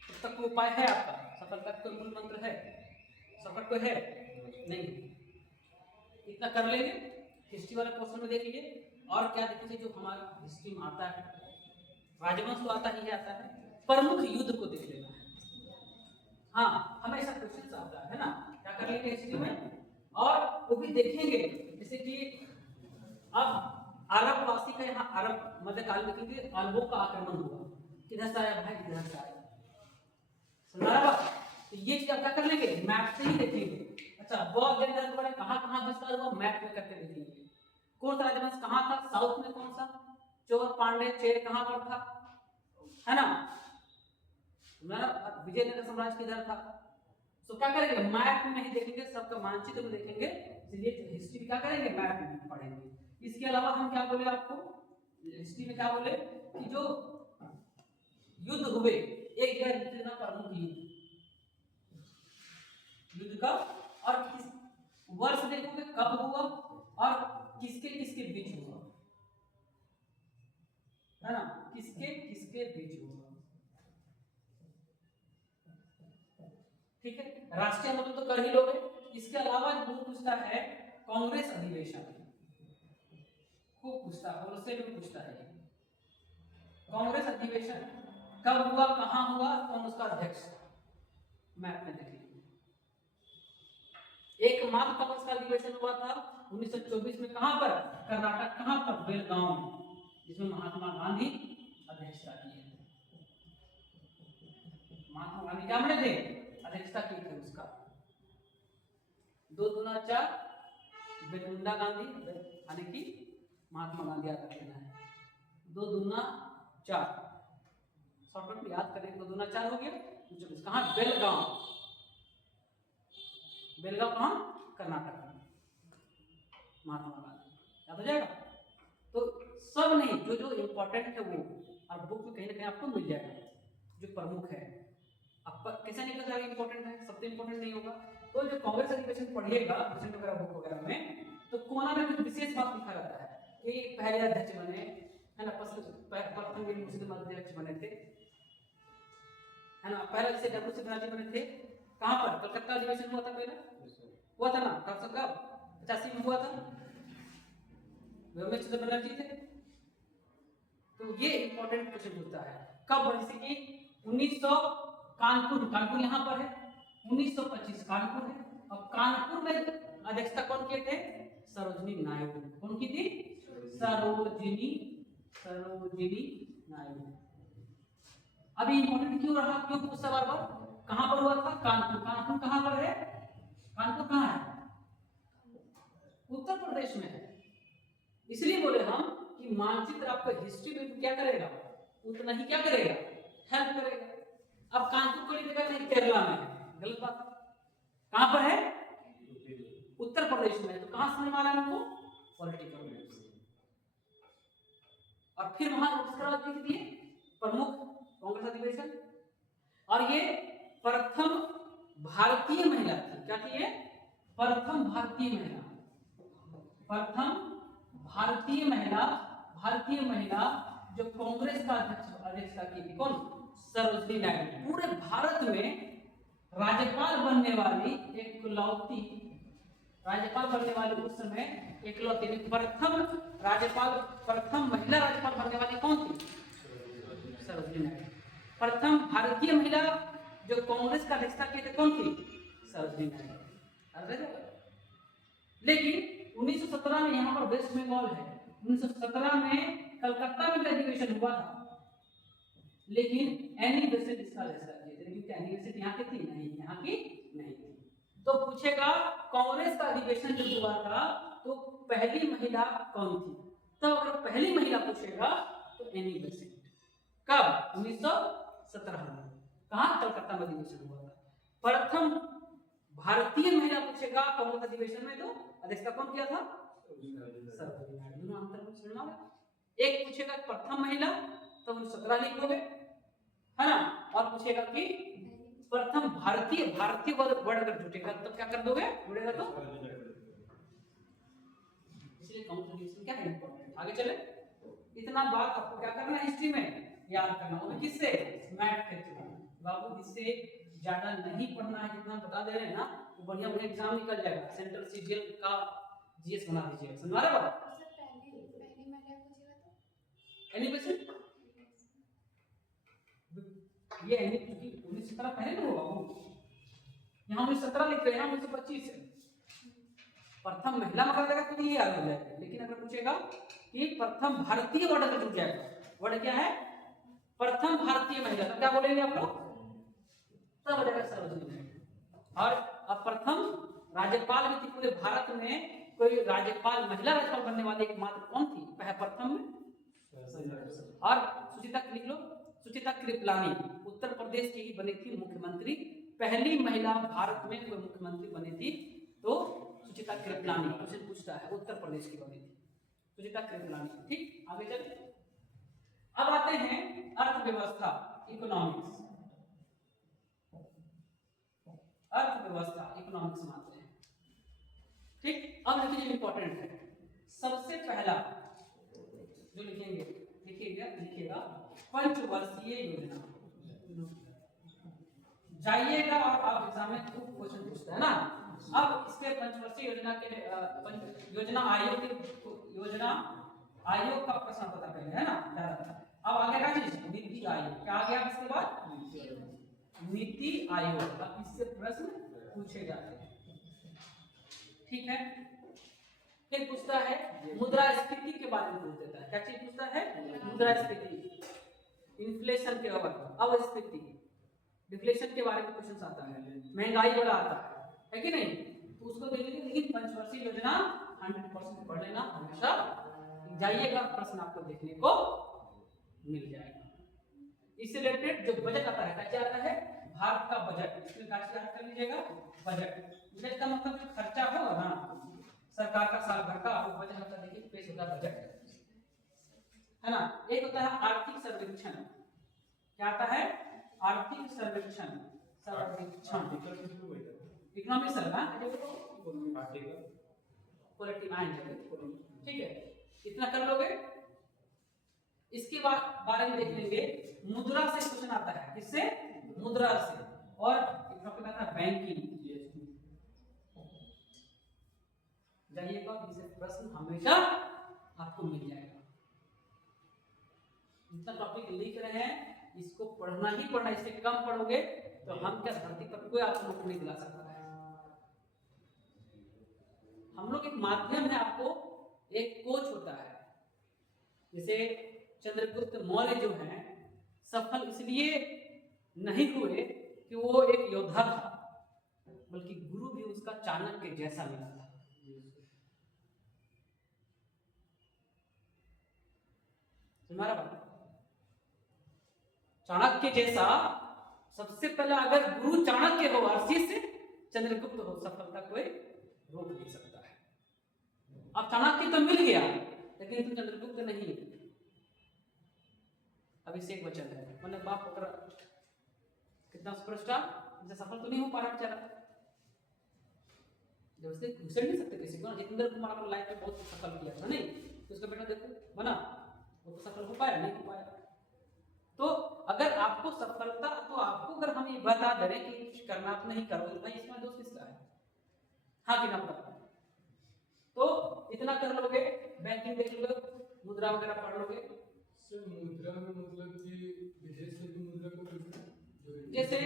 तब तक वो उपाय है आपका, सफलता का मूल मंत्र है, सफल को है नहीं। इतना कर लेंगे, हिस्ट्री वाला क्वेश्चन में देख लीजिए और क्या देखिए जो हमारा हिस्ट्री में आता है, राजवंश तो आता ही आता है, प्रमुख युद्ध को देख लेना है। हाँ हमेशा क्वेश्चन आता है ना, क्या कर लेंगे हिस्ट्री में और वो भी देखेंगे, जैसे कि अब अरब वासी का यहाँ अरब मध्यकाल देखेंगे, अरबों का आक्रमण हुआ, किधर से आया भाई, इधर से आया, समझा रहा? तो ये चीज आप क्या कर लेंगे, मैप से ही देखेंगे। अच्छा बहुत जनरल के बारे में कहाँ विस्तार हुआ, मैप में करके देखेंगे। कौन सा राजवंश कहाँ था, साउथ में कौन सा, चोर पांडे चेर कहाँ पर था, है ना, विजयनगर साम्राज्य किधर था। तो क्या करेंगे, मैप में ही देखेंगे, सबका मानचित्र में देखेंगे, इसलिए हिस्ट्री क्या करेंगे, मैप में पढ़ेंगे। इसके अलावा हम क्या बोले आपको हिस्ट्री में, क्या बोले कि जो युद्ध हुए, एक जगह लिख लेना प्रमुख युद्ध का, और किस वर्ष देखोगे कब हुआ और किसके किसके बीच हुआ, है ना, किसके किसके बीच हुआ, ठीक है। राष्ट्रीय आंदोलन तो कर ही लोगे। इसके अलावा जो पूछता है कांग्रेस अधिवेशन, खूब पूछता है, होलसेल में पूछता है कांग्रेस अधिवेशन कब हुआ, कहां हुआ, कौन उसका अध्यक्ष, मैप में देख लीजिए। एकमात्र कांग्रेस का अधिवेशन हुआ था 1924 में, कहां पर, कर्नाटक, कहां पर, बेलगांव में, जिसमें महात्मा गांधी अध्यक्षता की है। महात्मा गांधी क्या बने थे, अध्यक्षता की थी उसका। 2 दूना 4, बेलमुंडा गांधी यानी कि महात्मा गांधी याद रखना है, 2 दूना 4, शॉर्टकट में याद करें, 2 दूना 4 हो गया। कहां, बेलगांव, बेलगांव कहां, कर्नाटक में, महात्मा गांधी याद हो जाएगा। तो सब नहीं, जो जो इंपॉर्टेंट है वो और बुक में कहीं ना कहीं आपको मिल जाएगा, जो प्रमुख है। अब कैसे निकल जाएगा, इंपॉर्टेंट है, सब तो इंपॉर्टेंट नहीं होगा। तो जो कांग्रेस अधिवेशन पढ़िएगा प्रेजेंट वगैरह बुक वगैरह में, तो कोना में कुछ विशेष बात लिखा रहता है कि पहले अध्यक्ष बने, है ना, प्रथम मुस्लिम अध्यक्ष बने थे, है ना, पहला जैसे डब्ल्यू सी बनर्जी बने थे, कहां पर, कलकत्ता अधिवेशन हुआ था, पहला हुआ था ना, कब 85 में हुआ था, रमेश चंद्र बनर्जी थे। तो ये इंपॉर्टेंट क्वेश्चन होता है कब, जैसे कि 1900 कानपुर यहाँ पर है, 1925 कानपुर है, और कानपुर में अध्यक्षता कौन किए थे, सरोजिनी नायडू। कौन की थी, सरोजिनी सरोजिनी नायडू। अभी इंपॉर्टेंट क्यों रहा, क्यों पूछा बार बार, कहां पर हुआ था, कानपुर। कानपुर कहां पर है, कानपुर कहां है, उत्तर प्रदेश में है। इसलिए बोले हम कि मानचित्र आपको हिस्ट्री में क्या करेगा, उतना ही क्या करेगा, हेल्प करेगा। अब कानपुर को लिखेगा नहीं, केरला में है, गलत बात। कहां पर है, उत्तर प्रदेश में। तो कहां समझ में आ रहा है हमको, पॉलिटिकल मैप से। और फिर वहां नोटिस लिख दिए प्रमुख कांग्रेस अधिवेशन, और ये प्रथम भारतीय महिला थी। क्या थी ये, प्रथम भारतीय महिला, प्रथम भारतीय महिला, भारतीय महिला जो कांग्रेस का अध्यक्षता की थी। कौन, सरोजिनी नायडू। पूरे भारत में राज्यपाल बनने वाली एकलौती, राज्यपाल बनने वाली उस समय एकलौती, प्रथम राज्यपाल, प्रथम महिला राज्यपाल बनने वाली कौन थी, सरोजिनी नायडू। प्रथम भारतीय महिला जो कांग्रेस का अध्यक्षता की थी कौन थी, सरोजिनी नायडू। लेकिन 1917 में यहाँ पर वेस्ट बंगाल है, 1917 में कलकत्ता में अधिवेशन हुआ था, लेकिन एनी बेसेंट इसका अध्यक्षता किए थे। क्योंकि एनी बेसेंट यहाँ की थी नहीं, यहाँ की नहीं थी। तो पूछेगा कांग्रेस का अधिवेशन जब हुआ था तो पहली महिला कौन थी, तो अगर पहली महिला पूछेगा तो एनी बेसेंट। कब, 1917 में। कहाँ, कलकत्ता में अधिवेशन हुआ था। प्रथम भारतीय महिला पूछेगा कांग्रेस अधिवेशन में तो अध्यक्षता कौन किया था, सरोजिनी नायडू। दोनों अंतर समझना है। एक पूछेगा प्रथम महिला तो 1917 लिखोगे, है ना, और पूछेगा कि प्रथम भारतीय, भारतीय वर्ड अगर जुटेगा तो क्या कर दोगे, जुड़ेगा तो। इसलिए कांग्रेस क्या है इंपॉर्टेंट। आगे चले, इतना बात आपको क्या करना है, हिस्ट्री में याद करना होगा। किससे, मैथ के थ्रू। बाबू इससे ज्यादा नहीं पढ़ना है, जितना बता दे रहे हैं ना वो बढ़िया बढ़िया एग्जाम निकल जाएगा। सेंट्रल सीजीएल का जीएस बना दीजिएगा, समझ रहे हो। एनी बेसिक ये एनी, क्योंकि 1917 पहले ना हुआ वो, यहाँ 1917 लिख रहे हैं, 1925 है। प्रथम महिला मगर देगा तो ये याद हो जाएगा। लेकिन अगर पूछेगा कि प्रथम भारतीय वर्ड अगर जुड़ जाएगा, वर्ड क्या है, प्रथम भारतीय महिला, तो क्या बोलेंगे आप लोग, तब बनेगा सरोजिनी नायडू। और अब प्रथम राज्यपाल भी थी पूरे भारत में, कोई राज्यपाल, महिला राज्यपाल बनने वाली एकमात्र कौन थी, प्रथम में। और सुचिता लिख लो, सुचिता कृपलानी उत्तर प्रदेश की ही बनी थी मुख्यमंत्री, पहली महिला भारत में कोई मुख्यमंत्री बनी थी तो सुचिता कृपलानी। क्वेश्चन पूछता है, उत्तर प्रदेश की बनी थी सुचिता कृपलानी। ठीक, आगे चले। अब आते हैं अर्थव्यवस्था, इकोनॉमिक्स। अर्थव्यवस्था इकोनॉमिक्स में आते हैं। ठीक, अब देखिए इंपॉर्टेंट है, सबसे पहला जो लिखिएगा पंचवर्षीय योजना। जाइएगा और आप एग्जाम में खूब क्वेश्चन पूछते हैं ना। अब इसके पंचवर्षीय योजना के योजना आयोग का प्रश्न पता पहले, है ना, ज्यादा। अब आगे का चीज नीति आयोग, क्या आ गया इसके बाद, नीति आयोग। अब इससे प्रश्न पूछे जाते हैं, ठीक है। फिर पूछता है मुद्रास्फीति के बारे में पूछ देता है। क्या चीज पूछता है, मुद्रास्फीति, इन्फ्लेशन के बारे में, अवस्फीति, डिफ्लेशन के बारे में क्वेश्चन आता है, महंगाई वाला आता है कि नहीं, तो उसको देखेंगे। लेकिन पंचवर्षीय योजना 100% पढ़ लेना, हमेशा जाइएगा, प्रश्न आपको देखने को मिल जाएगा। इससे रिलेटेड जो बजट आता है, क्या आता है, भारत का बजट, इसमें क्या याद कर लीजिएगा, बजट। बजट का मतलब जो खर्चा होगा ना सरकार का साल भर का, आपको बजट होता है, देखिए पेश होता है बजट, है ना। एक होता है आर्थिक सर्वेक्षण, क्या आता है, आर्थिक सर्वेक्षण, इकोनॉमिक ठीक है, इतना कर लोगे। इसके बाद बारे में देख लेंगे, मुद्रा से क्वेश्चन आता है, किससे, मुद्रा से, और एक टॉपिक आता है बैंकिंग। जाइएगा, इसे प्रश्न हमेशा आपको मिल जाएगा। जितना टॉपिक लिख रहे हैं इसको पढ़ना ही पढ़ना, इससे कम पढ़ोगे तो हम क्या धरती पर कोई आपको नौकरी नहीं दिला सकता है। हम लोग एक माध्यम है, आपको एक कोच होता है, जैसे चंद्रगुप्त मौर्य जो हैं सफल इसलिए नहीं हुए कि वो एक योद्धा था, बल्कि गुरु भी उसका चाणक्य जैसा मिला था। तुम्हारा बात चाणक्य जैसा, सबसे पहला अगर गुरु चाणक्य हो और शिष्य चंद्रगुप्त हो, सफलता कोई रोक नहीं सकता है। अब चाणक्य तो मिल गया, लेकिन तुम चंद्रगुप्त नहीं मिले। अभिषेक बचन है, मैंने बाप पकड़ा कितना सुपरस्टार, इनसे सफल तो नहीं हो पा रहा बेचारा। जब उससे घुसड़ नहीं सकते किसी को। जितेंद्र कुमार अपने लाइफ में बहुत सफल किया था, नहीं तो उसका बेटा देखो बना, वो तो सफल हो पाया नहीं हो पाया। तो अगर आपको सफलता, तो आपको अगर हम ये बता दे रहे कि कुछ करना आप नहीं करोगे, तो भाई इसमें दोष किसका है? हाँ कि ना बता। तो इतना कर लोगे, बैंकिंग देख लो, मुद्रा वगैरह पढ़ लोगे। सर मुद्रा में मतलब कि विदेश से भी मुद्रा को जैसे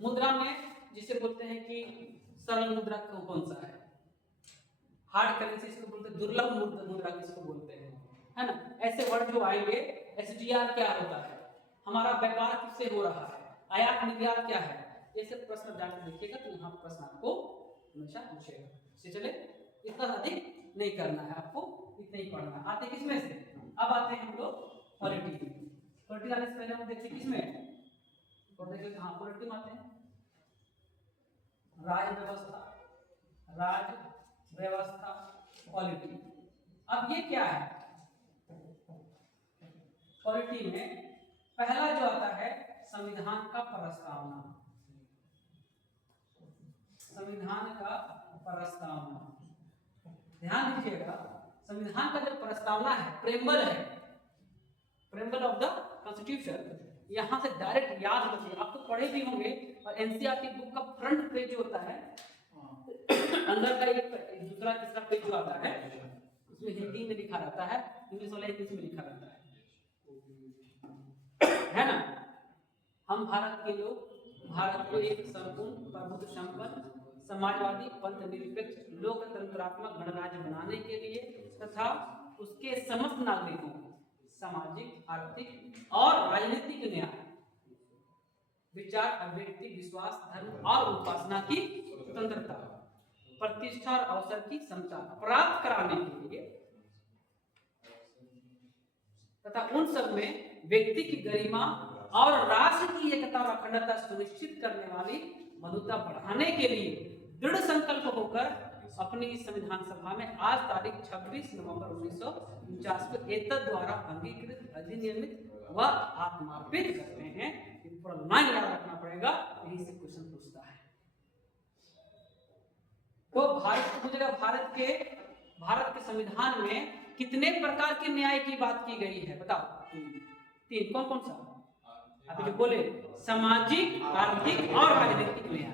मुद्रा में जिसे बोलते हैं कि सरल मुद्रा कौन सा है, हार्ड करेंसी इसको बोलते हैं, दुर्लभ मुद्रा किसको बोलते हैं, है ना। ऐसे वर्ड जो आएंगे, एसडीआर क्या होता है, हमारा व्यापार किससे हो रहा है, आयात निर्यात क्या है, ये सब प्रश्न जाकर देखिएगा तो यहाँ प्रश्न आपको हमेशा पूछेगा। चले इतना अधिक नहीं करना है आपको, इतना ही पढ़ना है। आते किसमें से, अब आते हैं हम लोग पॉलिटी। पॉलिटी आने से पहले हम देखते किसमें, और देखिए हाँ पॉलिटी में आते हैं, राज व्यवस्था, राज व्यवस्था पॉलिटी। अब ये क्या है, पॉलिटी में पहला जो आता है संविधान का प्रस्तावना, संविधान का प्रस्तावना। ध्यान दीजिएगा, संविधान का जो प्रस्तावना है, प्रेम्बल है, प्रेम्बल ऑफ द कॉन्स्टिट्यूशन, यहां से डायरेक्ट याद रखिए। आप तो पढ़े भी होंगे, और एनसीईआरटी बुक का फ्रंट पेज जो होता है, अंदर का एक दूसरा तीसरा पेज जो आता है, उसमें हिंदी में लिखा रहता है, इंग्लिश वाला इंग्लिश में लिखा रहता है ना। हम भारत के लोग भारत को एक संपूर्ण प्रभुत्व संपन्न समाजवादी पंथ निरपेक्ष लोकतंत्रात्मक गणराज्य बनाने के लिए तथा उसके समस्त नागरिकों को सामाजिक, आर्थिक और राजनीतिक न्याय, विचार, अभिव्यक्ति, विश्वास, धर्म और उपासना की स्वतंत्रता, प्रतिष्ठा और अवसर की समता प्राप्त कराने के लिए तथा उन सब में व्यक्ति की गरिमा और राष्ट्र की एकता और अखंडता सुनिश्चित करने वाली मधुरता बढ़ाने के लिए दृढ़ संकल्प होकर अपनी संविधान सभा में आज तारीख 26 नवंबर 1949 को एतद द्वारा अंगीकृत, अधिनियमित व आत्मार्पित करते हैं। पूरा लाइन याद रखना पड़ेगा, यही से क्वेश्चन पूछता है। तो भारत पूछेगा, भारत के संविधान में कितने प्रकार के न्याय की बात की गई है, बताओ। तीन, कौन कौन सा? आप जो बोले, सामाजिक, आर्थिक और राजनीतिक न्याय।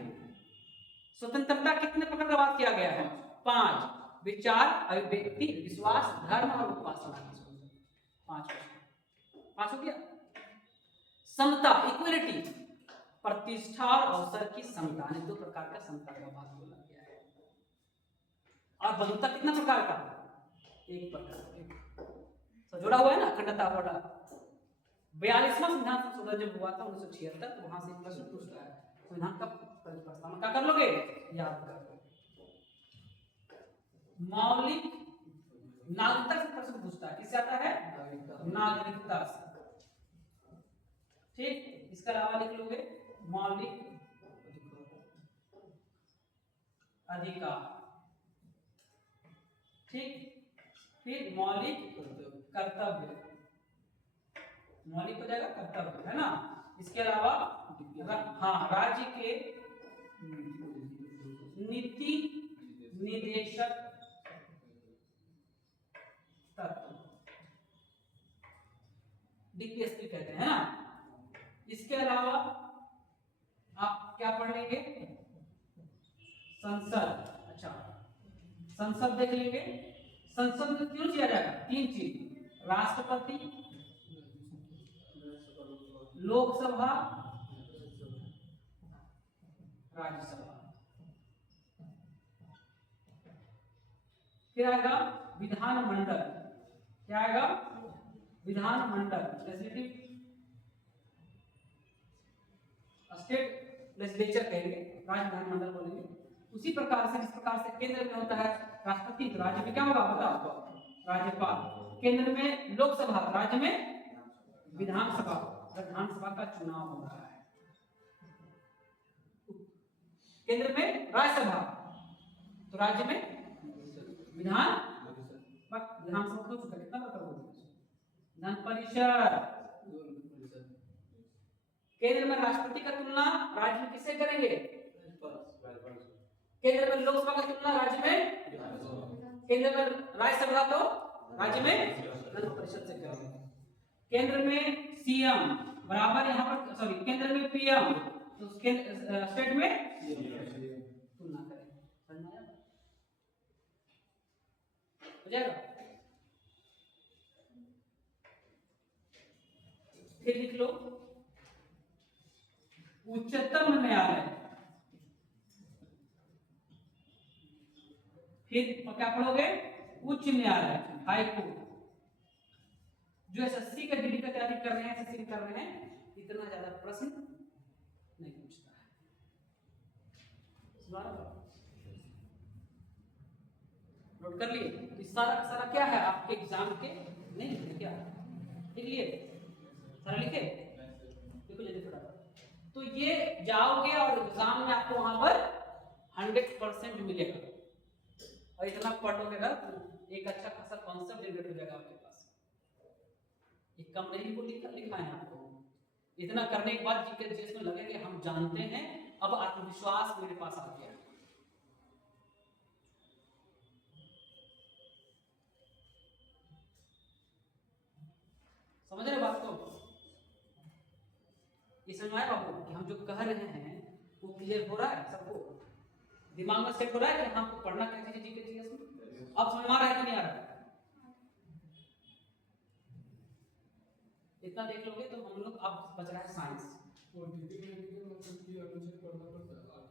स्वतंत्रता कितने प्रकार का बात किया गया है? 5, विचार, अभिव्यक्ति, विश्वास, धर्म और उपासना। 5 हो गया। समता, इक्वलिटी, प्रतिष्ठा और अवसर की समता, ने 2 प्रकार का समता का बात बोला गया है। और बंधुता कितना प्रकार का? 1 प्रकार। तो जोड़ा हुआ है ना अखंडता वाला। 42वां संविधान संशोधन जब हुआ था 1976, तो वहां से प्रश्न पूछता है, संविधान का प्रस्तावना क्या कर लोगे, याद कर लो। मौलिक नागरिकता से प्रश्न पूछता है, किससे आता है? नागरिकता से। ठीक, इसके अलावा लिख लोगे मौलिक अधिकार, ठीक, फिर मौलिक कर्तव्य, मौलिक हो जाएगा कर्तव्य, है ना। इसके अलावा हाँ, राज्य के नीति निदेशक तत्व, डीपीएसपी कहते हैं ना। इसके अलावा आप क्या पढ़ लेंगे? संसद। अच्छा, संसद देख लेंगे। संसद में क्यों किया जाएगा? 3 चीज, राष्ट्रपति, लोकसभा, राज्यसभा। फिर आएगा विधानमंडल, क्या आएगा? विधानमंडल लेजिस्लेटिव स्टेट लेजिस्लेचर कहेंगे, राज्य विधानमंडल बोलेंगे। उसी प्रकार से जिस प्रकार से केंद्र में होता है राष्ट्रपति, तो राज्य में क्या होगा बताओ, राज्यपाल। केंद्र में लोकसभा, राज्य में विधानसभा। विधानसभा का चुनाव हो रहा है। केंद्र में राज्यसभा, तो राज्य में विधानसभा हो चुका, कितना मतलब हो गया, विधान परिषद। केंद्र में राष्ट्रपति का तुलना राज्य में किससे करेंगे, केंद्र में लोकसभा का तुलना राज्य में, केंद्र में राज्यसभा तो राज्य में विधान परिषद से करेंगे। केंद्र में सीएम बराबर यहाँ पर, सॉरी केंद्र में पीएम, तो स्टेट में तुलना करेंगे। समझ में आया? हो जाएगा। फिर लिख लो उच्चतम न्यायालय। फिर क्या पढ़ोगे, उच्च न्यायालय, हाई कोर्ट। जो एसएससी का डीडी का तैयारी कर रहे हैं, एसएससी कर रहे हैं, इतना ज्यादा प्रश्न नहीं पूछता है। नोट कर लिए? तो सारा सारा क्या है आपके एग्जाम के, नहीं लिखे क्या लिख लिए, सारा लिखे, देखो जल्दी थोड़ा। तो ये जाओगे और एग्जाम में आपको वहां पर 100% मिलेगा। और इतना पढ़ लोगे ना, एक अच्छा खासा कॉन्सेप्ट जनरेट हो जाएगा आपके पास। ये कम नहीं को लिखना है आपको। इतना करने के बाद जीके जीएस में लगे कि हम जानते हैं, अब आत्मविश्वास मेरे पास आ गया। समझ रहे बात को? ये समझ आया बाबू कि हम जो कह रहे हैं वो क्लियर हो रहा है सबको, दिमाग में सेट हो रहा है कि हमको पढ़ना क्या चाहिए जीके जीएस में? अब समझ में आ रहा है कि नहीं आ रहा है? इतना देख लोगे तो हम लोग, अब बच रहा है साइंस।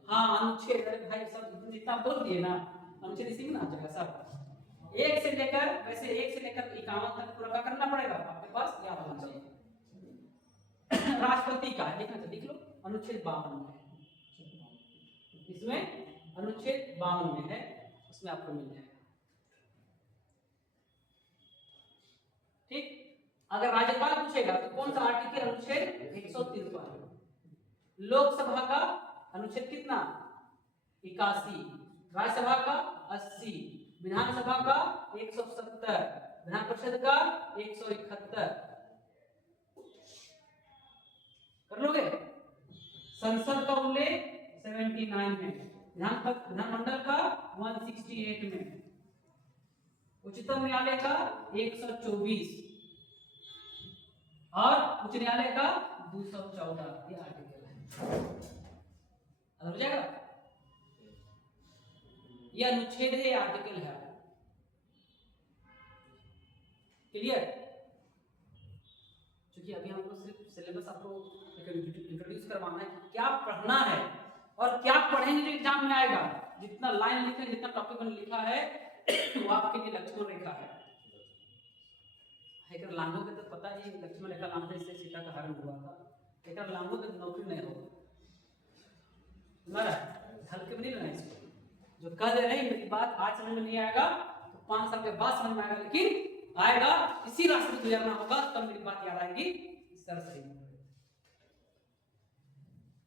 हाँ अनुच्छेद, अरे भाई सब जितना बोल दिए ना, अनुच्छेद इसी में ना आ जाएगा सब। एक से लेकर, वैसे एक से लेकर 51 तक पूरा करना पड़ेगा, आपके पास याद होना चाहिए। राष्ट्रपति का लिखना चाहिए, लिख लो अनुच्छेद 52 में, इसमें अनुच्छेद 52 में है, उसमें आपको मिल जाएगा। ठीक। अगर राज्यपाल पूछेगा तो कौन सा आर्टिकल, अनुच्छेद 153। लोकसभा का अनुच्छेद कितना, 81। राज्यसभा का 80। विधानसभा का 170। विधान परिषद का 171। कर लोगे? संसद का उल्लेख 79 में, विधानमंडल का 168 में, उच्चतम न्यायालय का 124 और उच्च न्यायालय का 214। ये आर्टिकल है, हो जाएगा। ये अनुच्छेद है, आर्टिकल है। क्लियर? क्योंकि अभी हमको सिर्फ सिलेबस आपको इंट्रोड्यूस करवाना है कि क्या पढ़ना है और क्या पढ़ेंगे जो एग्जाम में आएगा। जितना लाइन लिखे, जितना टॉपिक में लिखा है वो आपके लिए लक्ष्मण रेखा है। एक लांगो के तो पता ही, लक्ष्मण रेखा नाम से सीता का हरण हुआ था। एक लांगो के नौकरी नहीं होगा तुम्हारा, हल्के में नहीं लेना इसको। जो कह दे रहे मेरी बात आज समझ में नहीं आएगा तो 5 साल के बाद समझ में आएगा, लेकिन आएगा इसी रास्ते से गुजरना होगा, तब मेरी बात याद आएगी। इस तरह से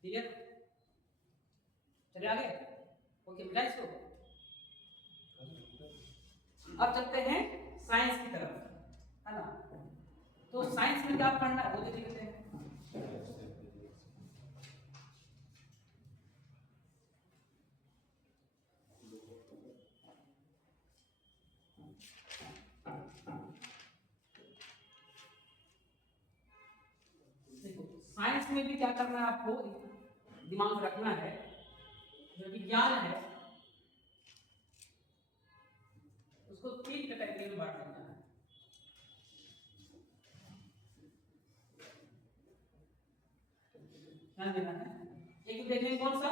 ठीक है, चलिए आगे। ओके मिला इसको। अब चलते हैं साइंस की तरफ, है ना। तो साइंस में क्या पढ़ना है वो देखते हैं। साइंस में भी क्या करना है आपको दिमाग में रखना है, जो विज्ञान है उसको 3 कैटेगरी में बांट देना है। ध्यान देना है। एक देखेंगे कौन सा,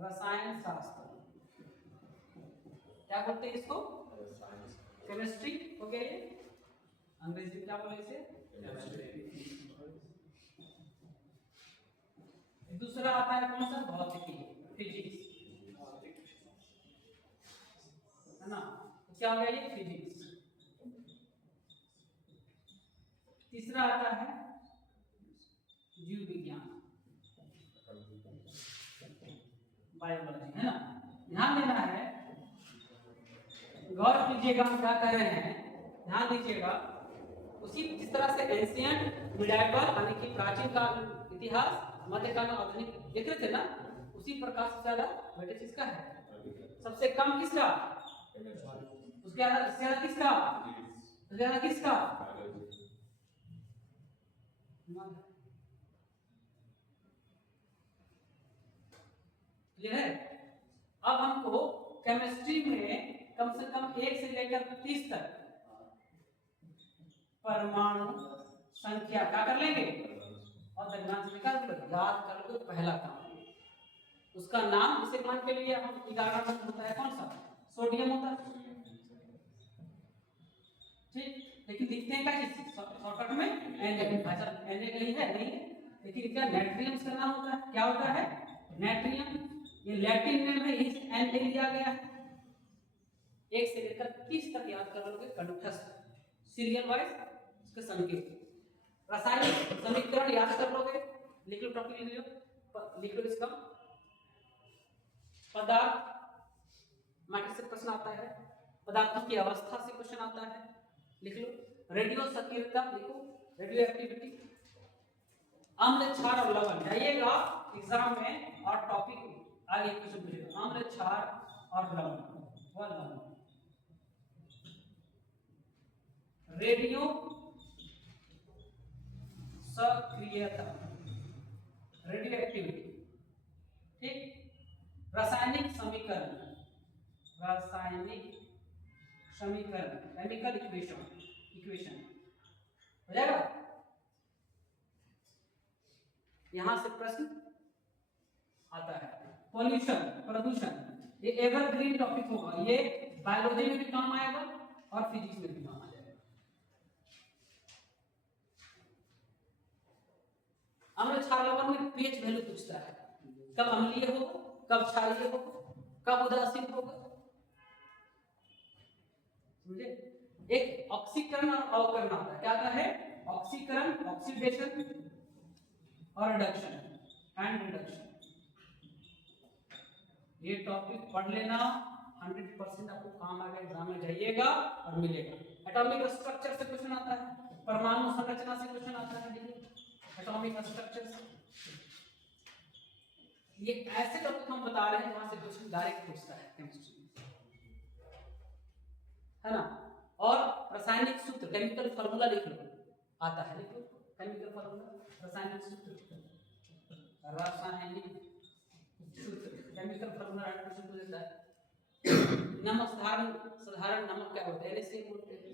रसायन शास्त्र, क्या बोलते हैं इसको? केमिस्ट्री हो गया ये, अंग्रेजी में क्या बोले इसे? दूसरा आता है कौन सा? भौतिकी, फिजिक्स, है ना? तो क्या हो गया ये? फिजिक्स। तीसरा आता है जीव विज्ञान, बायोलॉजी, है ना? ध्यान देना है, गौर कीजिएगा हम क्या कर रहे हैं, ध्यान दीजिएगा। उसी जिस तरह से एंशिएंट, मिडाइवल यानी कि प्राचीन काल इतिहास, मध्यकाल आधुनिक देख रहे थे ना, उसी प्रकार से ज्यादा वेटेज किसका है? सबसे कम किसका? उसके ज्यादा किसका? ज्यादा किसका? क्लियर है? अब हमको केमिस्ट्री में कम से कम 1 से लेकर 30 तक परमाणु संख्या क्या कर लेंगे और द्रव्यमान से निकाल कर याद कर लो। पहला काम उसका नाम, इसे मान के लिए हम 11 नंबर होता है कौन सा? सोडियम होता है, ठीक। लेकिन दिखते हैं क्या चीज शॉर्टकट में? Na कहीं है नहीं है, लेकिन क्या नाइट्रियम इसका नाम होता है? क्या होता है? नाइट्रियम। ये लैटिन नेम है, इस Na लिया गया है। 1 से लेकर 30 तक याद कर लोगे कंठस्थ, सीरियल वाइज इसके संकेत। रासायनिक समीकरण याद कर लोगे, लिख लो, टॉपिक लिख लो, लिख लो इसका। पदार्थ मैटर से प्रश्न आता है, पदार्थों की अवस्था से क्वेश्चन आता है, लिख लो। रेडियो सक्रियता लिखो, रेडियो एक्टिविटी। अम्ल, क्षार और लवण, जाइएगा एग्जाम में और टॉपिक आगे क्वेश्चन पूछेगा, अम्ल, क्षार और लवण, वह लवण। रेडियो सक्रियता, रेडियो एक्टिविटी, ठीक। रासायनिक समीकरण, रासायनिक समीकरण, केमिकल इक्वेशन हो जाएगा। यहां से प्रश्न आता है। पॉल्यूशन, प्रदूषण, ये एवरग्रीन टॉपिक होगा, ये बायोलॉजी में भी काम आएगा और फिजिक्स में भी काम आएगा। अम्ल, क्षार, लवण में पीएच वैल्यू पूछता है, कब अम्लीय होगा, कब क्षारीय होगा, कब उदासीन होगा, समझे? एक ऑक्सीकरण और अवकरण आता है, क्या आता है? ऑक्सीकरण, ऑक्सीडेशन और रिडक्शन एंड रिडक्शन। ये टॉपिक पढ़ लेना, 100% आपको काम आएगा, एग्जाम में जाइएगा और मिलेगा। एटॉमिक स्ट्रक्चर से क्वेश्चन आता है, परमाणु संरचना से क्वेश्चन आता है, एटॉमिक स्ट्रक्चर। ये ऐसे टॉपिक हम बता रहे हैं जहां से क्वेश्चन डायरेक्ट पूछता है केमिस्ट्री में, है ना? और रासायनिक सूत्र, केमिकल फार्मूला लिख लो, आता है, लिख लो केमिकल फार्मूला, रासायनिक सूत्र, रासायनिक सूत्र, केमिकल फार्मूला क्वेश्चन पूछ देता है। नमक, साधारण नमक क्या होता है? NaCl बोलते हैं,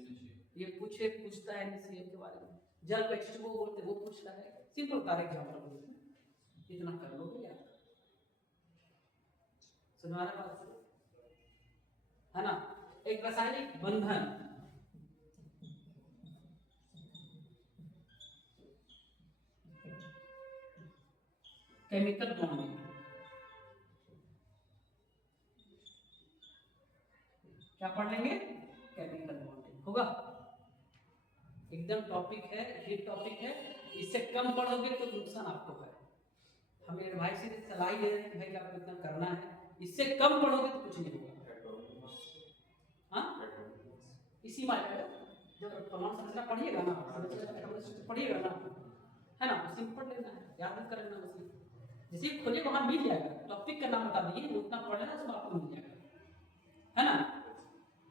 ये पूछता है NaCl के बारे में। जल को H2O बोलते हैं, वो पूछता है। सिंपल तारीख एग्जांपल बोलते हैं, इतना कर लोगे यार, सुना रहा बात है ना? एक रासायनिक बंधन, केमिकल बॉन्डिंग, क्या पढ़ लेंगे? केमिकल बॉन्डिंग होगा। एकदम टॉपिक है, ये टॉपिक है, इससे कम पढ़ोगे तो नुकसान आपको है। हम एडवाइस से सलाह दे रहे हैं कि भाई कि आपको इतना करना है, इससे कम पढ़ोगे तो कुछ नहीं होगा। हाँ, इसी में जब परमाणु संरचना पढ़िएगा ना, पढ़िएगा ना, है ना, उसी में पढ़ लेना है, याद कर लेना उसी। जैसे खोलिए वहां मिल जाएगा, टॉपिक का नाम बता दीजिए, उतना पढ़ लेना, सब आपको मिल जाएगा, है ना?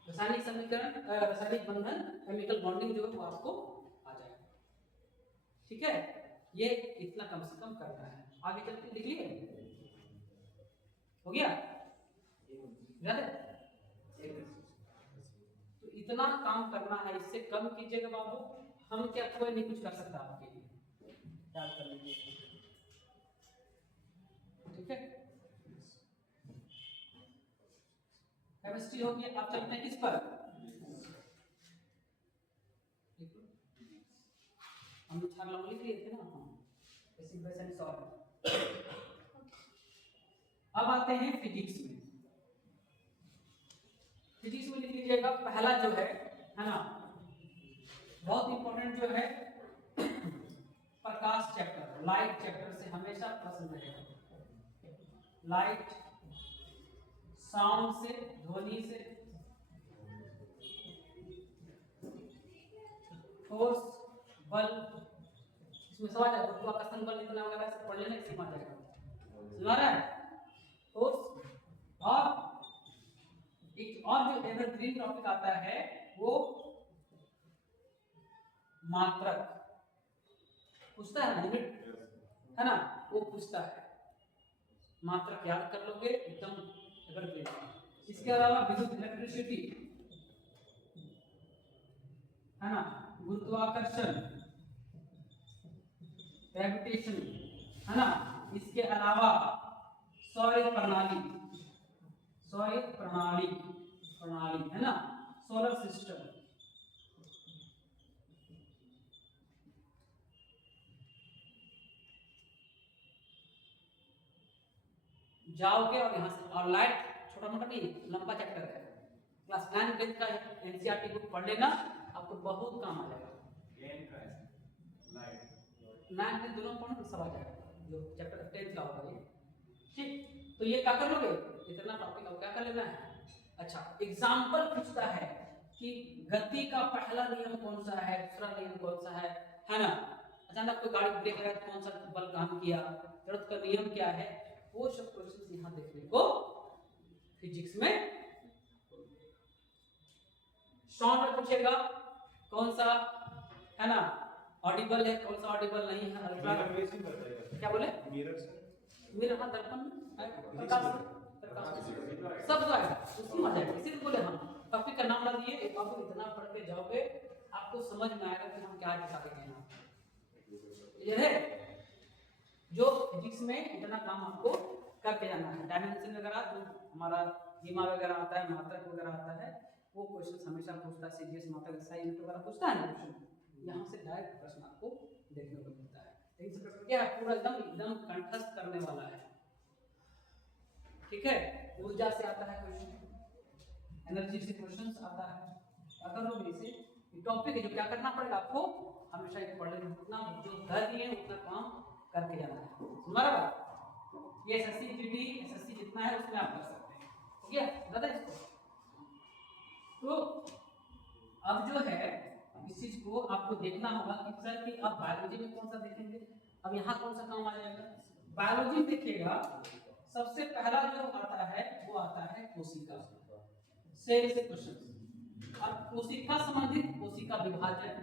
रासायनिक समीकरण, रासायनिक बंधन, केमिकल बॉन्डिंग जो है वो आपको आ जाएगा, ठीक है? ये इतना कम से कम करना है। आगे चलते लिख लिए, हो गया याद है? तो इतना काम करना है, इससे कम कीजिएगा बाबू, हम क्या कोई नहीं कुछ कर सकता आपके लिए, याद कर लीजिए, ठीक है? केमिस्ट्री हो गई। अब चलते हैं किस पर, हम 4 नंबर लिख लिए थे ना, बेसिक बेस एंड सॉल्व। अब आते हैं फिजिक्स में। फिजिक्स में लिख लीजिएगा पहला जो है ना, बहुत इंपॉर्टेंट जो है प्रकाश चैप्टर, लाइट चैप्टर से हमेशा प्रश्न रहेगा। लाइट, साउंड से, ध्वनि से, फोर्स, बल, इसमें सवाल है गुरुत्वाकर्षण बल इतना वगैरह से पढ़ लेना, इसी में आ जाएगा। सुना रहा है? फोर्स, और एक और जो एवरग्रीन टॉपिक आता है वो मात्रक पूछता है, लिमिट है ना, वो पूछता है। मात्रक याद कर लोगे एकदम एवरग्रीन। इसके अलावा विद्युत, इलेक्ट्रिसिटी है ना, गुरुत्वाकर्षण, ग्रेविटेशन है ना, इसके अलावा सौर प्रणाली, सौर प्रणाली है ना, सोलर सिस्टम, जाओगे और यहाँ से, और लाइट छोटा मोटा नहीं, लंबा चैप्टर है। क्लास 9 10 का एनसीईआरटी बुक पढ़ लेना, आपको बहुत काम आ जाएगा। 9 10 दोनों पढ़ो तो सब आ जाएगा, जो चैप्टर 10 का होगा ये। ठीक, तो ये क्या कर लोगे, इतना टॉपिक अब क्या कर लेना है। अच्छा, एग्जाम्पल पूछता है कि गति का पहला नियम कौन सा है, दूसरा नियम कौन सा है ना। अचानक कोई गाड़ी ब्रेक लगाए तो कौन सा बल काम किया, जरूरत का नियम क्या है, वो सब क्वेश्चंस यहाँ देखने को फिजिक्स में। साउंड में पूछेगा कौन सा है ना ऑडिबल है, कौन सा ऑडिबल नहीं है, अल्ट्रा क्या बोले, मिरर हाँ, दर्पण, प्रकाश सब तो आएगा, उसमें आ जाएगा। इसीलिए बोले हम टॉपिक का नाम ला दिए, अब इतना पढ़ के जाओगे आपको समझ में आएगा कि हम क्या दिखा रहे हैं। ये है जो फिजिक्स में इतना काम आपको करके जाना है। डायमेंशन वगैरह जो हमारा बीमा वगैरह आता है, मात्रक वगैरह आता है, वो क्वेश्चन हमेशा पूछता है। सीजीएस मात्रक एसआई यूनिट वगैरह पूछता है ना क्वेश्चन, यहाँ से डायरेक्ट प्रश्न आपको देखने को मिलता है। लेकिन क्या है, पूरा एकदम कंठस्थ करने वाला है। ठीक है, ऊर्जा से आता है क्वेश्चन, एनर्जी से क्वेश्चंस आता है। अगर लोग इसे टॉपिक है जो क्या करना पड़ेगा आपको, हमेशा ये पढ़ लेना, उतना जो कर दिए उतना काम करके जाना है। बराबर, ये एसएससी जीडी एसएससी जितना है उसमें आप कर सकते हैं। ठीक है दादा, इसको तो अब जो है इस चीज को आपको देखना होगा कि सर कि अब बायोलॉजी में कौन सा देखेंगे, अब यहाँ कौन सा काम आ जाएगा। बायोलॉजी देखिएगा सबसे पहला जो आता है वो आता है कोशिका, सेल से क्वेश्चन। अब कोशिका संबंधित कोशिका विभाजन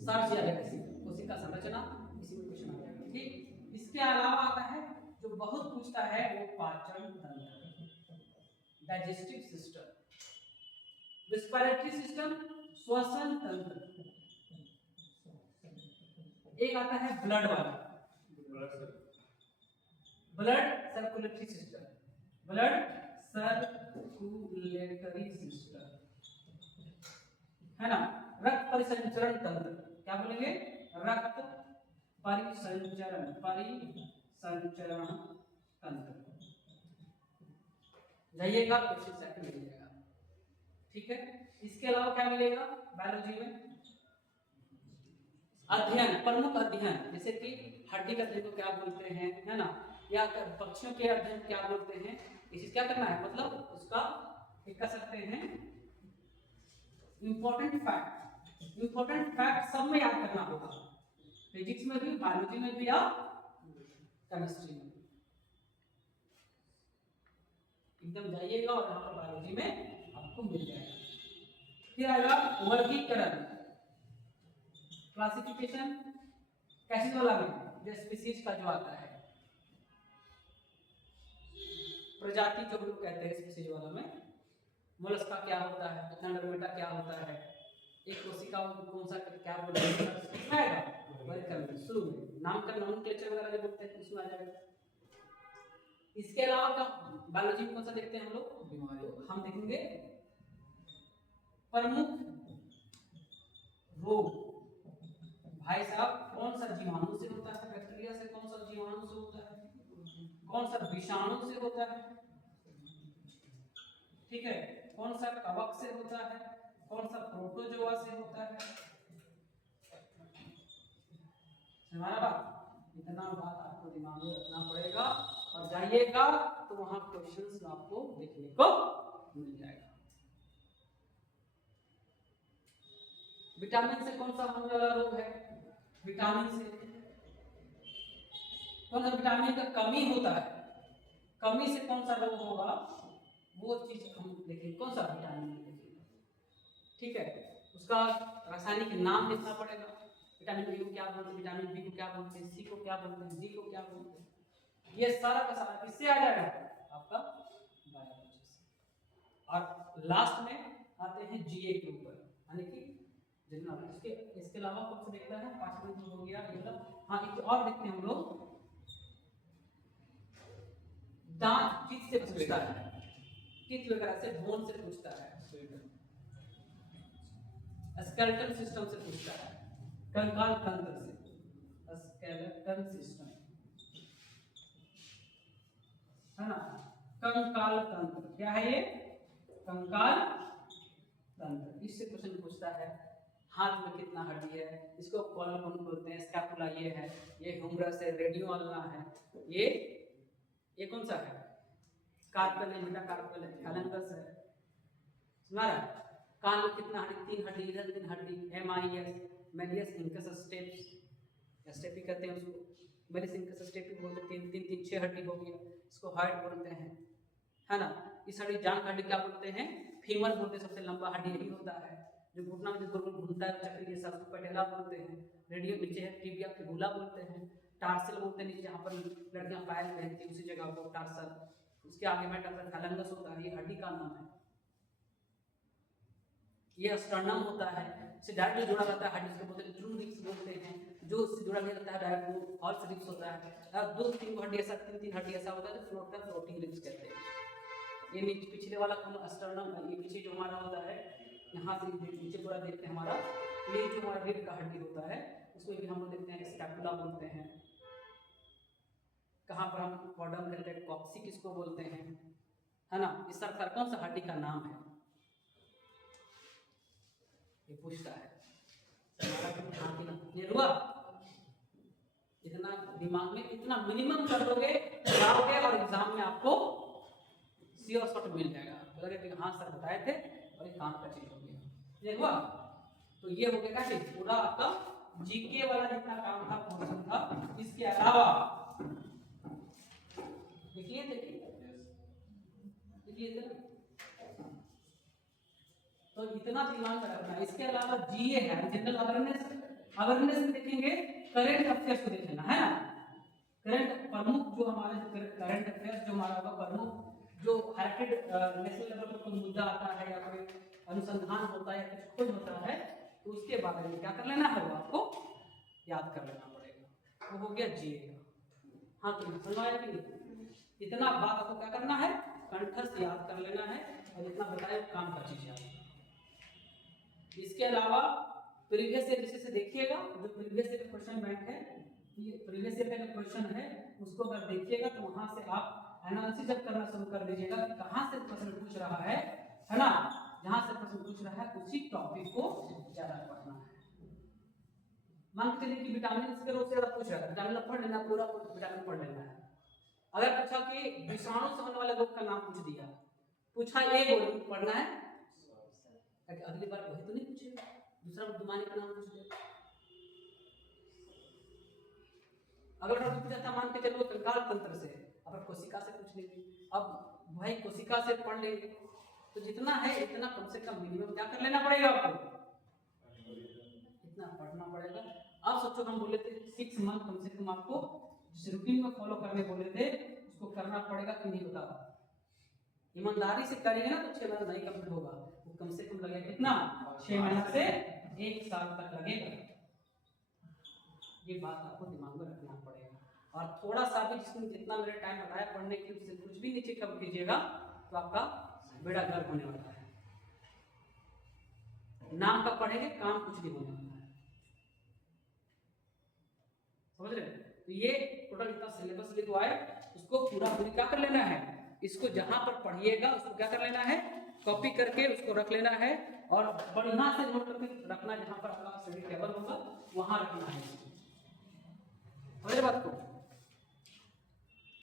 सर्च किया जाएगा, कोशिका संरचना, इसी में क्वेश्चन आ जाएगा। ठीक, इसके अलावा आता है जो बहुत पूछता है वो पाचन तंत्र, डाइजेस्टिव सिस्टम, रेस्पिरेटरी सिस्टम, श्वसन तंत्र। एक आता है ब्लड वाला, blood circulatory system, blood circulatory system है ना। रक्त परिसंचरण तंत्र, क्या बोलेंगे, रक्त परिसंचरण तंत्र। जाइएगा क्वेश्चन सेट मिलेगा। ठीक है, इसके अलावा क्या मिलेगा बायोलॉजी में, अध्ययन, प्रमुख अध्ययन, जैसे कि हड्डी का अध्ययन को क्या बोलते हैं है ना, या पक्षियों के अध्ययन क्या बोलते हैं। इसे क्या करना है, मतलब उसका एक कर सकते हैं इंपॉर्टेंट फैक्ट सब में याद करना होगा, फिजिक्स में भी, बायोलॉजी में भी और केमिस्ट्री में भी। एकदम जाइएगा और यहाँ पर बायोलॉजी में आपको मिल जाएगा। फिर आएगा वर्गीकरण, क्लासिफिकेशन, कैसे वाला में जो स्पीसीज का जो आता है, प्रजाति जो लोग कहते हैं स्पीसीज वाला में, मोलस्का क्या होता है, एनाडर्मेटा क्या होता है, एक कोशिका कौन सा क्या बोलते हैं, वर्गीकरण शुरू में नामकरण नोमेनक्लेचर वगैरह जो बोलते हैं उसमें आ जाएगा। इसके अलावा क्या बायोलॉजी में कौन सा देखते हैं हम लोग? बीमारी। तो हम देखेंगे प्रमुख रोग। भाई साहब कौन सा जीवाणु से होता है? बैक्टीरिया से, कौन सा जीवाणु से होता है, कौन सा विषाणु से होता है, ठीक है, कौन सा कवक से होता है, कौन सा प्रोटोजोआ से होता है। हमारा बात, इतना बात आपको दिमाग में रखना पड़ेगा और जाइएगा तो वहां क्वेश्चंस आपको देखने को मिल जाएगा। विटामिन से कौन सा होने वाला रोग है? विटामिन से कौन सा विटामिन का कमी होता है? कमी से कौन सा रोग होगा वो चीज हम देखेंगे, कौन सा विटामिन देखेंगे, ठीक है। उसका रासायनिक नाम लिखना पड़ेगा। विटामिन बी को क्या बोलते हैं, विटामिन बी को क्या बोलते हैं, सी को क्या बोलते हैं, डी को क्या बोलते हैं, ये सारा का सारा किससे आ जाएगा? आपका बायोलॉजी से। और लास्ट में आते हैं जीए के ऊपर, यानी कि जितना इसके अलावा कौन सा देखता है? 5 मिनट हो गया ये सब। हाँ एक और देखते हैं हम लोग, दांत किस से पूछता है, किस वगैरह से, बोन से पूछता है, स्केलेटल सिस्टम से पूछता है, कंकाल तंत्र से, स्केलेटल सिस्टम है ना, कंकाल तंत्र क्या है ये? कंकाल तंत्र, इससे क्वेश्चन पूछता है। हाथ में कितना हड्डी है, इसको कॉलम बोलते हैं, स्कैपुला ये है, ये ह्यूमरस है, रेडियो अल्ना है, ये कौन सा है? कार्पल है, मेटाकार्पल है, थैलेमस है। सुना रहा? कान में कितना हड्डी? 3 हड्डी, इधर 3 हड्डी, MIS, Méliès incus steps, steppe कहते हैं उसको, मेलियस इंकस स्टेपी बोलते हैं। 3 6 हड्डी हो गया, इसको हार्ट बोलते हैं, है ना। इस हड्डी जांघ हड्डी क्या बोलते हैं? फीमर बोलते हैं, सबसे लंबा हड्डी यही होता है, जो घुटना में जो गोल घूमता है चक्री के साथ, पैटेला बोलते हैं। रेडियो नीचे है, टिबिया फिबुला बोलते हैं। टार्सल बोलते हैं नीचे, जहाँ पर लड़कियां पायल पहनती हैं उसी जगह को टार्सल। उसके आगे में थैलेमस होता है, ये हड्डी का नाम है। ये स्टर्नम होता है, इससे डायरेक्टली जुड़ा रहता है हड्डी, इसको बोलते हैं ट्रू रिब्स बोलते हैं। जो उससे जुड़ा नहीं रहता है डायरेक्ट वो फॉल्स रिब्स होता है। अब 2-3 हड्डी ऐसा, 3 हड्डी ऐसा होता है तो फ्लोट का फ्लोटिंग रिब्स कहते हैं। ये नीचे पिछले वाला स्टर्नम, ये पीछे जो हमारा होता है, यहाँ से नीचे पूरा देखते हैं हमारा, ये जो हमारा रिब का हड्डी होता है उसको भी हम लोग देखते हैं स्कैपुला बोलते हैं। कहाँ पर हम कॉर्डम कहते हैं, कॉक्सी किसको बोलते हैं, है ना। इस सर कौन सा हड्डी का नाम है ये पूछता है। ये हुआ, इतना दिमाग में, इतना मिनिमम कर दोगे जाओगे और एग्जाम में आपको श्योर शॉट मिल जाएगा। लगे कि हाँ सर बताए थे और ये काम का चीज हो गया। ये हुआ, तो ये हो गया क्या? पूरा आपका जीके वाला जितना काम था पोर्शन था। इसके अलावा देखिए तो इतना दिमाग में रखना। इसके अलावा जीए है, जनरल अवेयरनेस। अवेयरनेस में देखेंगे करंट अफेयर्स को देखना है ना। करंट प्रमुख जो हमारे करंट अफेयर्स जो हमारा होगा, प्रमुख जो हाइटेड नेशनल लेवल पर कोई मुद्दा आता है या कोई अनुसंधान होता है या कुछ खोज होता है तो उसके बारे में क्या कर लेना है, वो आपको याद कर लेना पड़ेगा। वो हो गया जीए का। हाँ तो समझाया कि इतना बात आपको क्या करना है, कंठस्थ याद कर लेना है और इतना बताए काम का चीज याद। इसके अलावा प्रीवियस ईयर से देखिएगा, जो प्रीवियस ईयर का क्वेश्चन बैंक है, ये प्रीवियस ईयर का क्वेश्चन है, उसको अगर देखिएगा तो वहां से आप एनालिसिस जब करना शुरू कर दीजिएगा कि कहां से प्रश्न पूछ रहा है ना। जहां से प्रश्न पूछ रहा है उसी टॉपिक को ज्यादा पढ़ना है। मान के चलिए कि विटामिन के रोग से ज्यादा पूछ रहा है, विटामिन पढ़ लेना, पूरा विटामिन पढ़ लेना है। अगर पूछा कि विषाणु से होने वाले रोग का नाम पूछ दिया, पूछा एक गोली पढ़ना है, अगली बार वही तो नहीं पूछेगा, दूसरा बीमारी का नाम पूछ दे। अगर डॉक्टर पूछा था मान के चलो कंकाल तंत्र से, अब कोशिका से पूछ लेंगे, अब भाई कोशिका से पढ़ लेंगे, तो जितना है इतना कम से कम मिनिमम क्या कर लेना पड़ेगा आपको, इतना पढ़ना पड़ेगा। अब सोचो हम बोले थे 6 मंथ कम से कम आपको जिस रूटीन में फॉलो करने बोले थे उसको करना पड़ेगा कि नहीं बताओ। ईमानदारी से करेंगे ना तो 6 महीना नहीं कंप्लीट होगा, वो कम से कम लगेगा कितना, 6 महीना से 1 साल तक लगेगा। ये बात आपको दिमाग में रखना पड़ेगा। और थोड़ा सा भी जिसमें जितना मेरा टाइम बताया पढ़ने के लिए कुछ भी नीचे कम कीजिएगा तो आपका बेड़ा गर्क होने वाला है। नाम का पढ़ेंगे, काम कुछ नहीं होने वाला है। समझ रहे? तो ये टोटल इतना सिलेबस लिखवा है, उसको पूरा पूरी क्या कर लेना है, इसको जहां पर पढ़िएगा उसको क्या कर लेना है, कॉपी करके उसको रख लेना है और बढ़िया से नोट करके रखना, जहां पर आपका स्टडी टेबल होगा वहां रखना है। समझ बात को?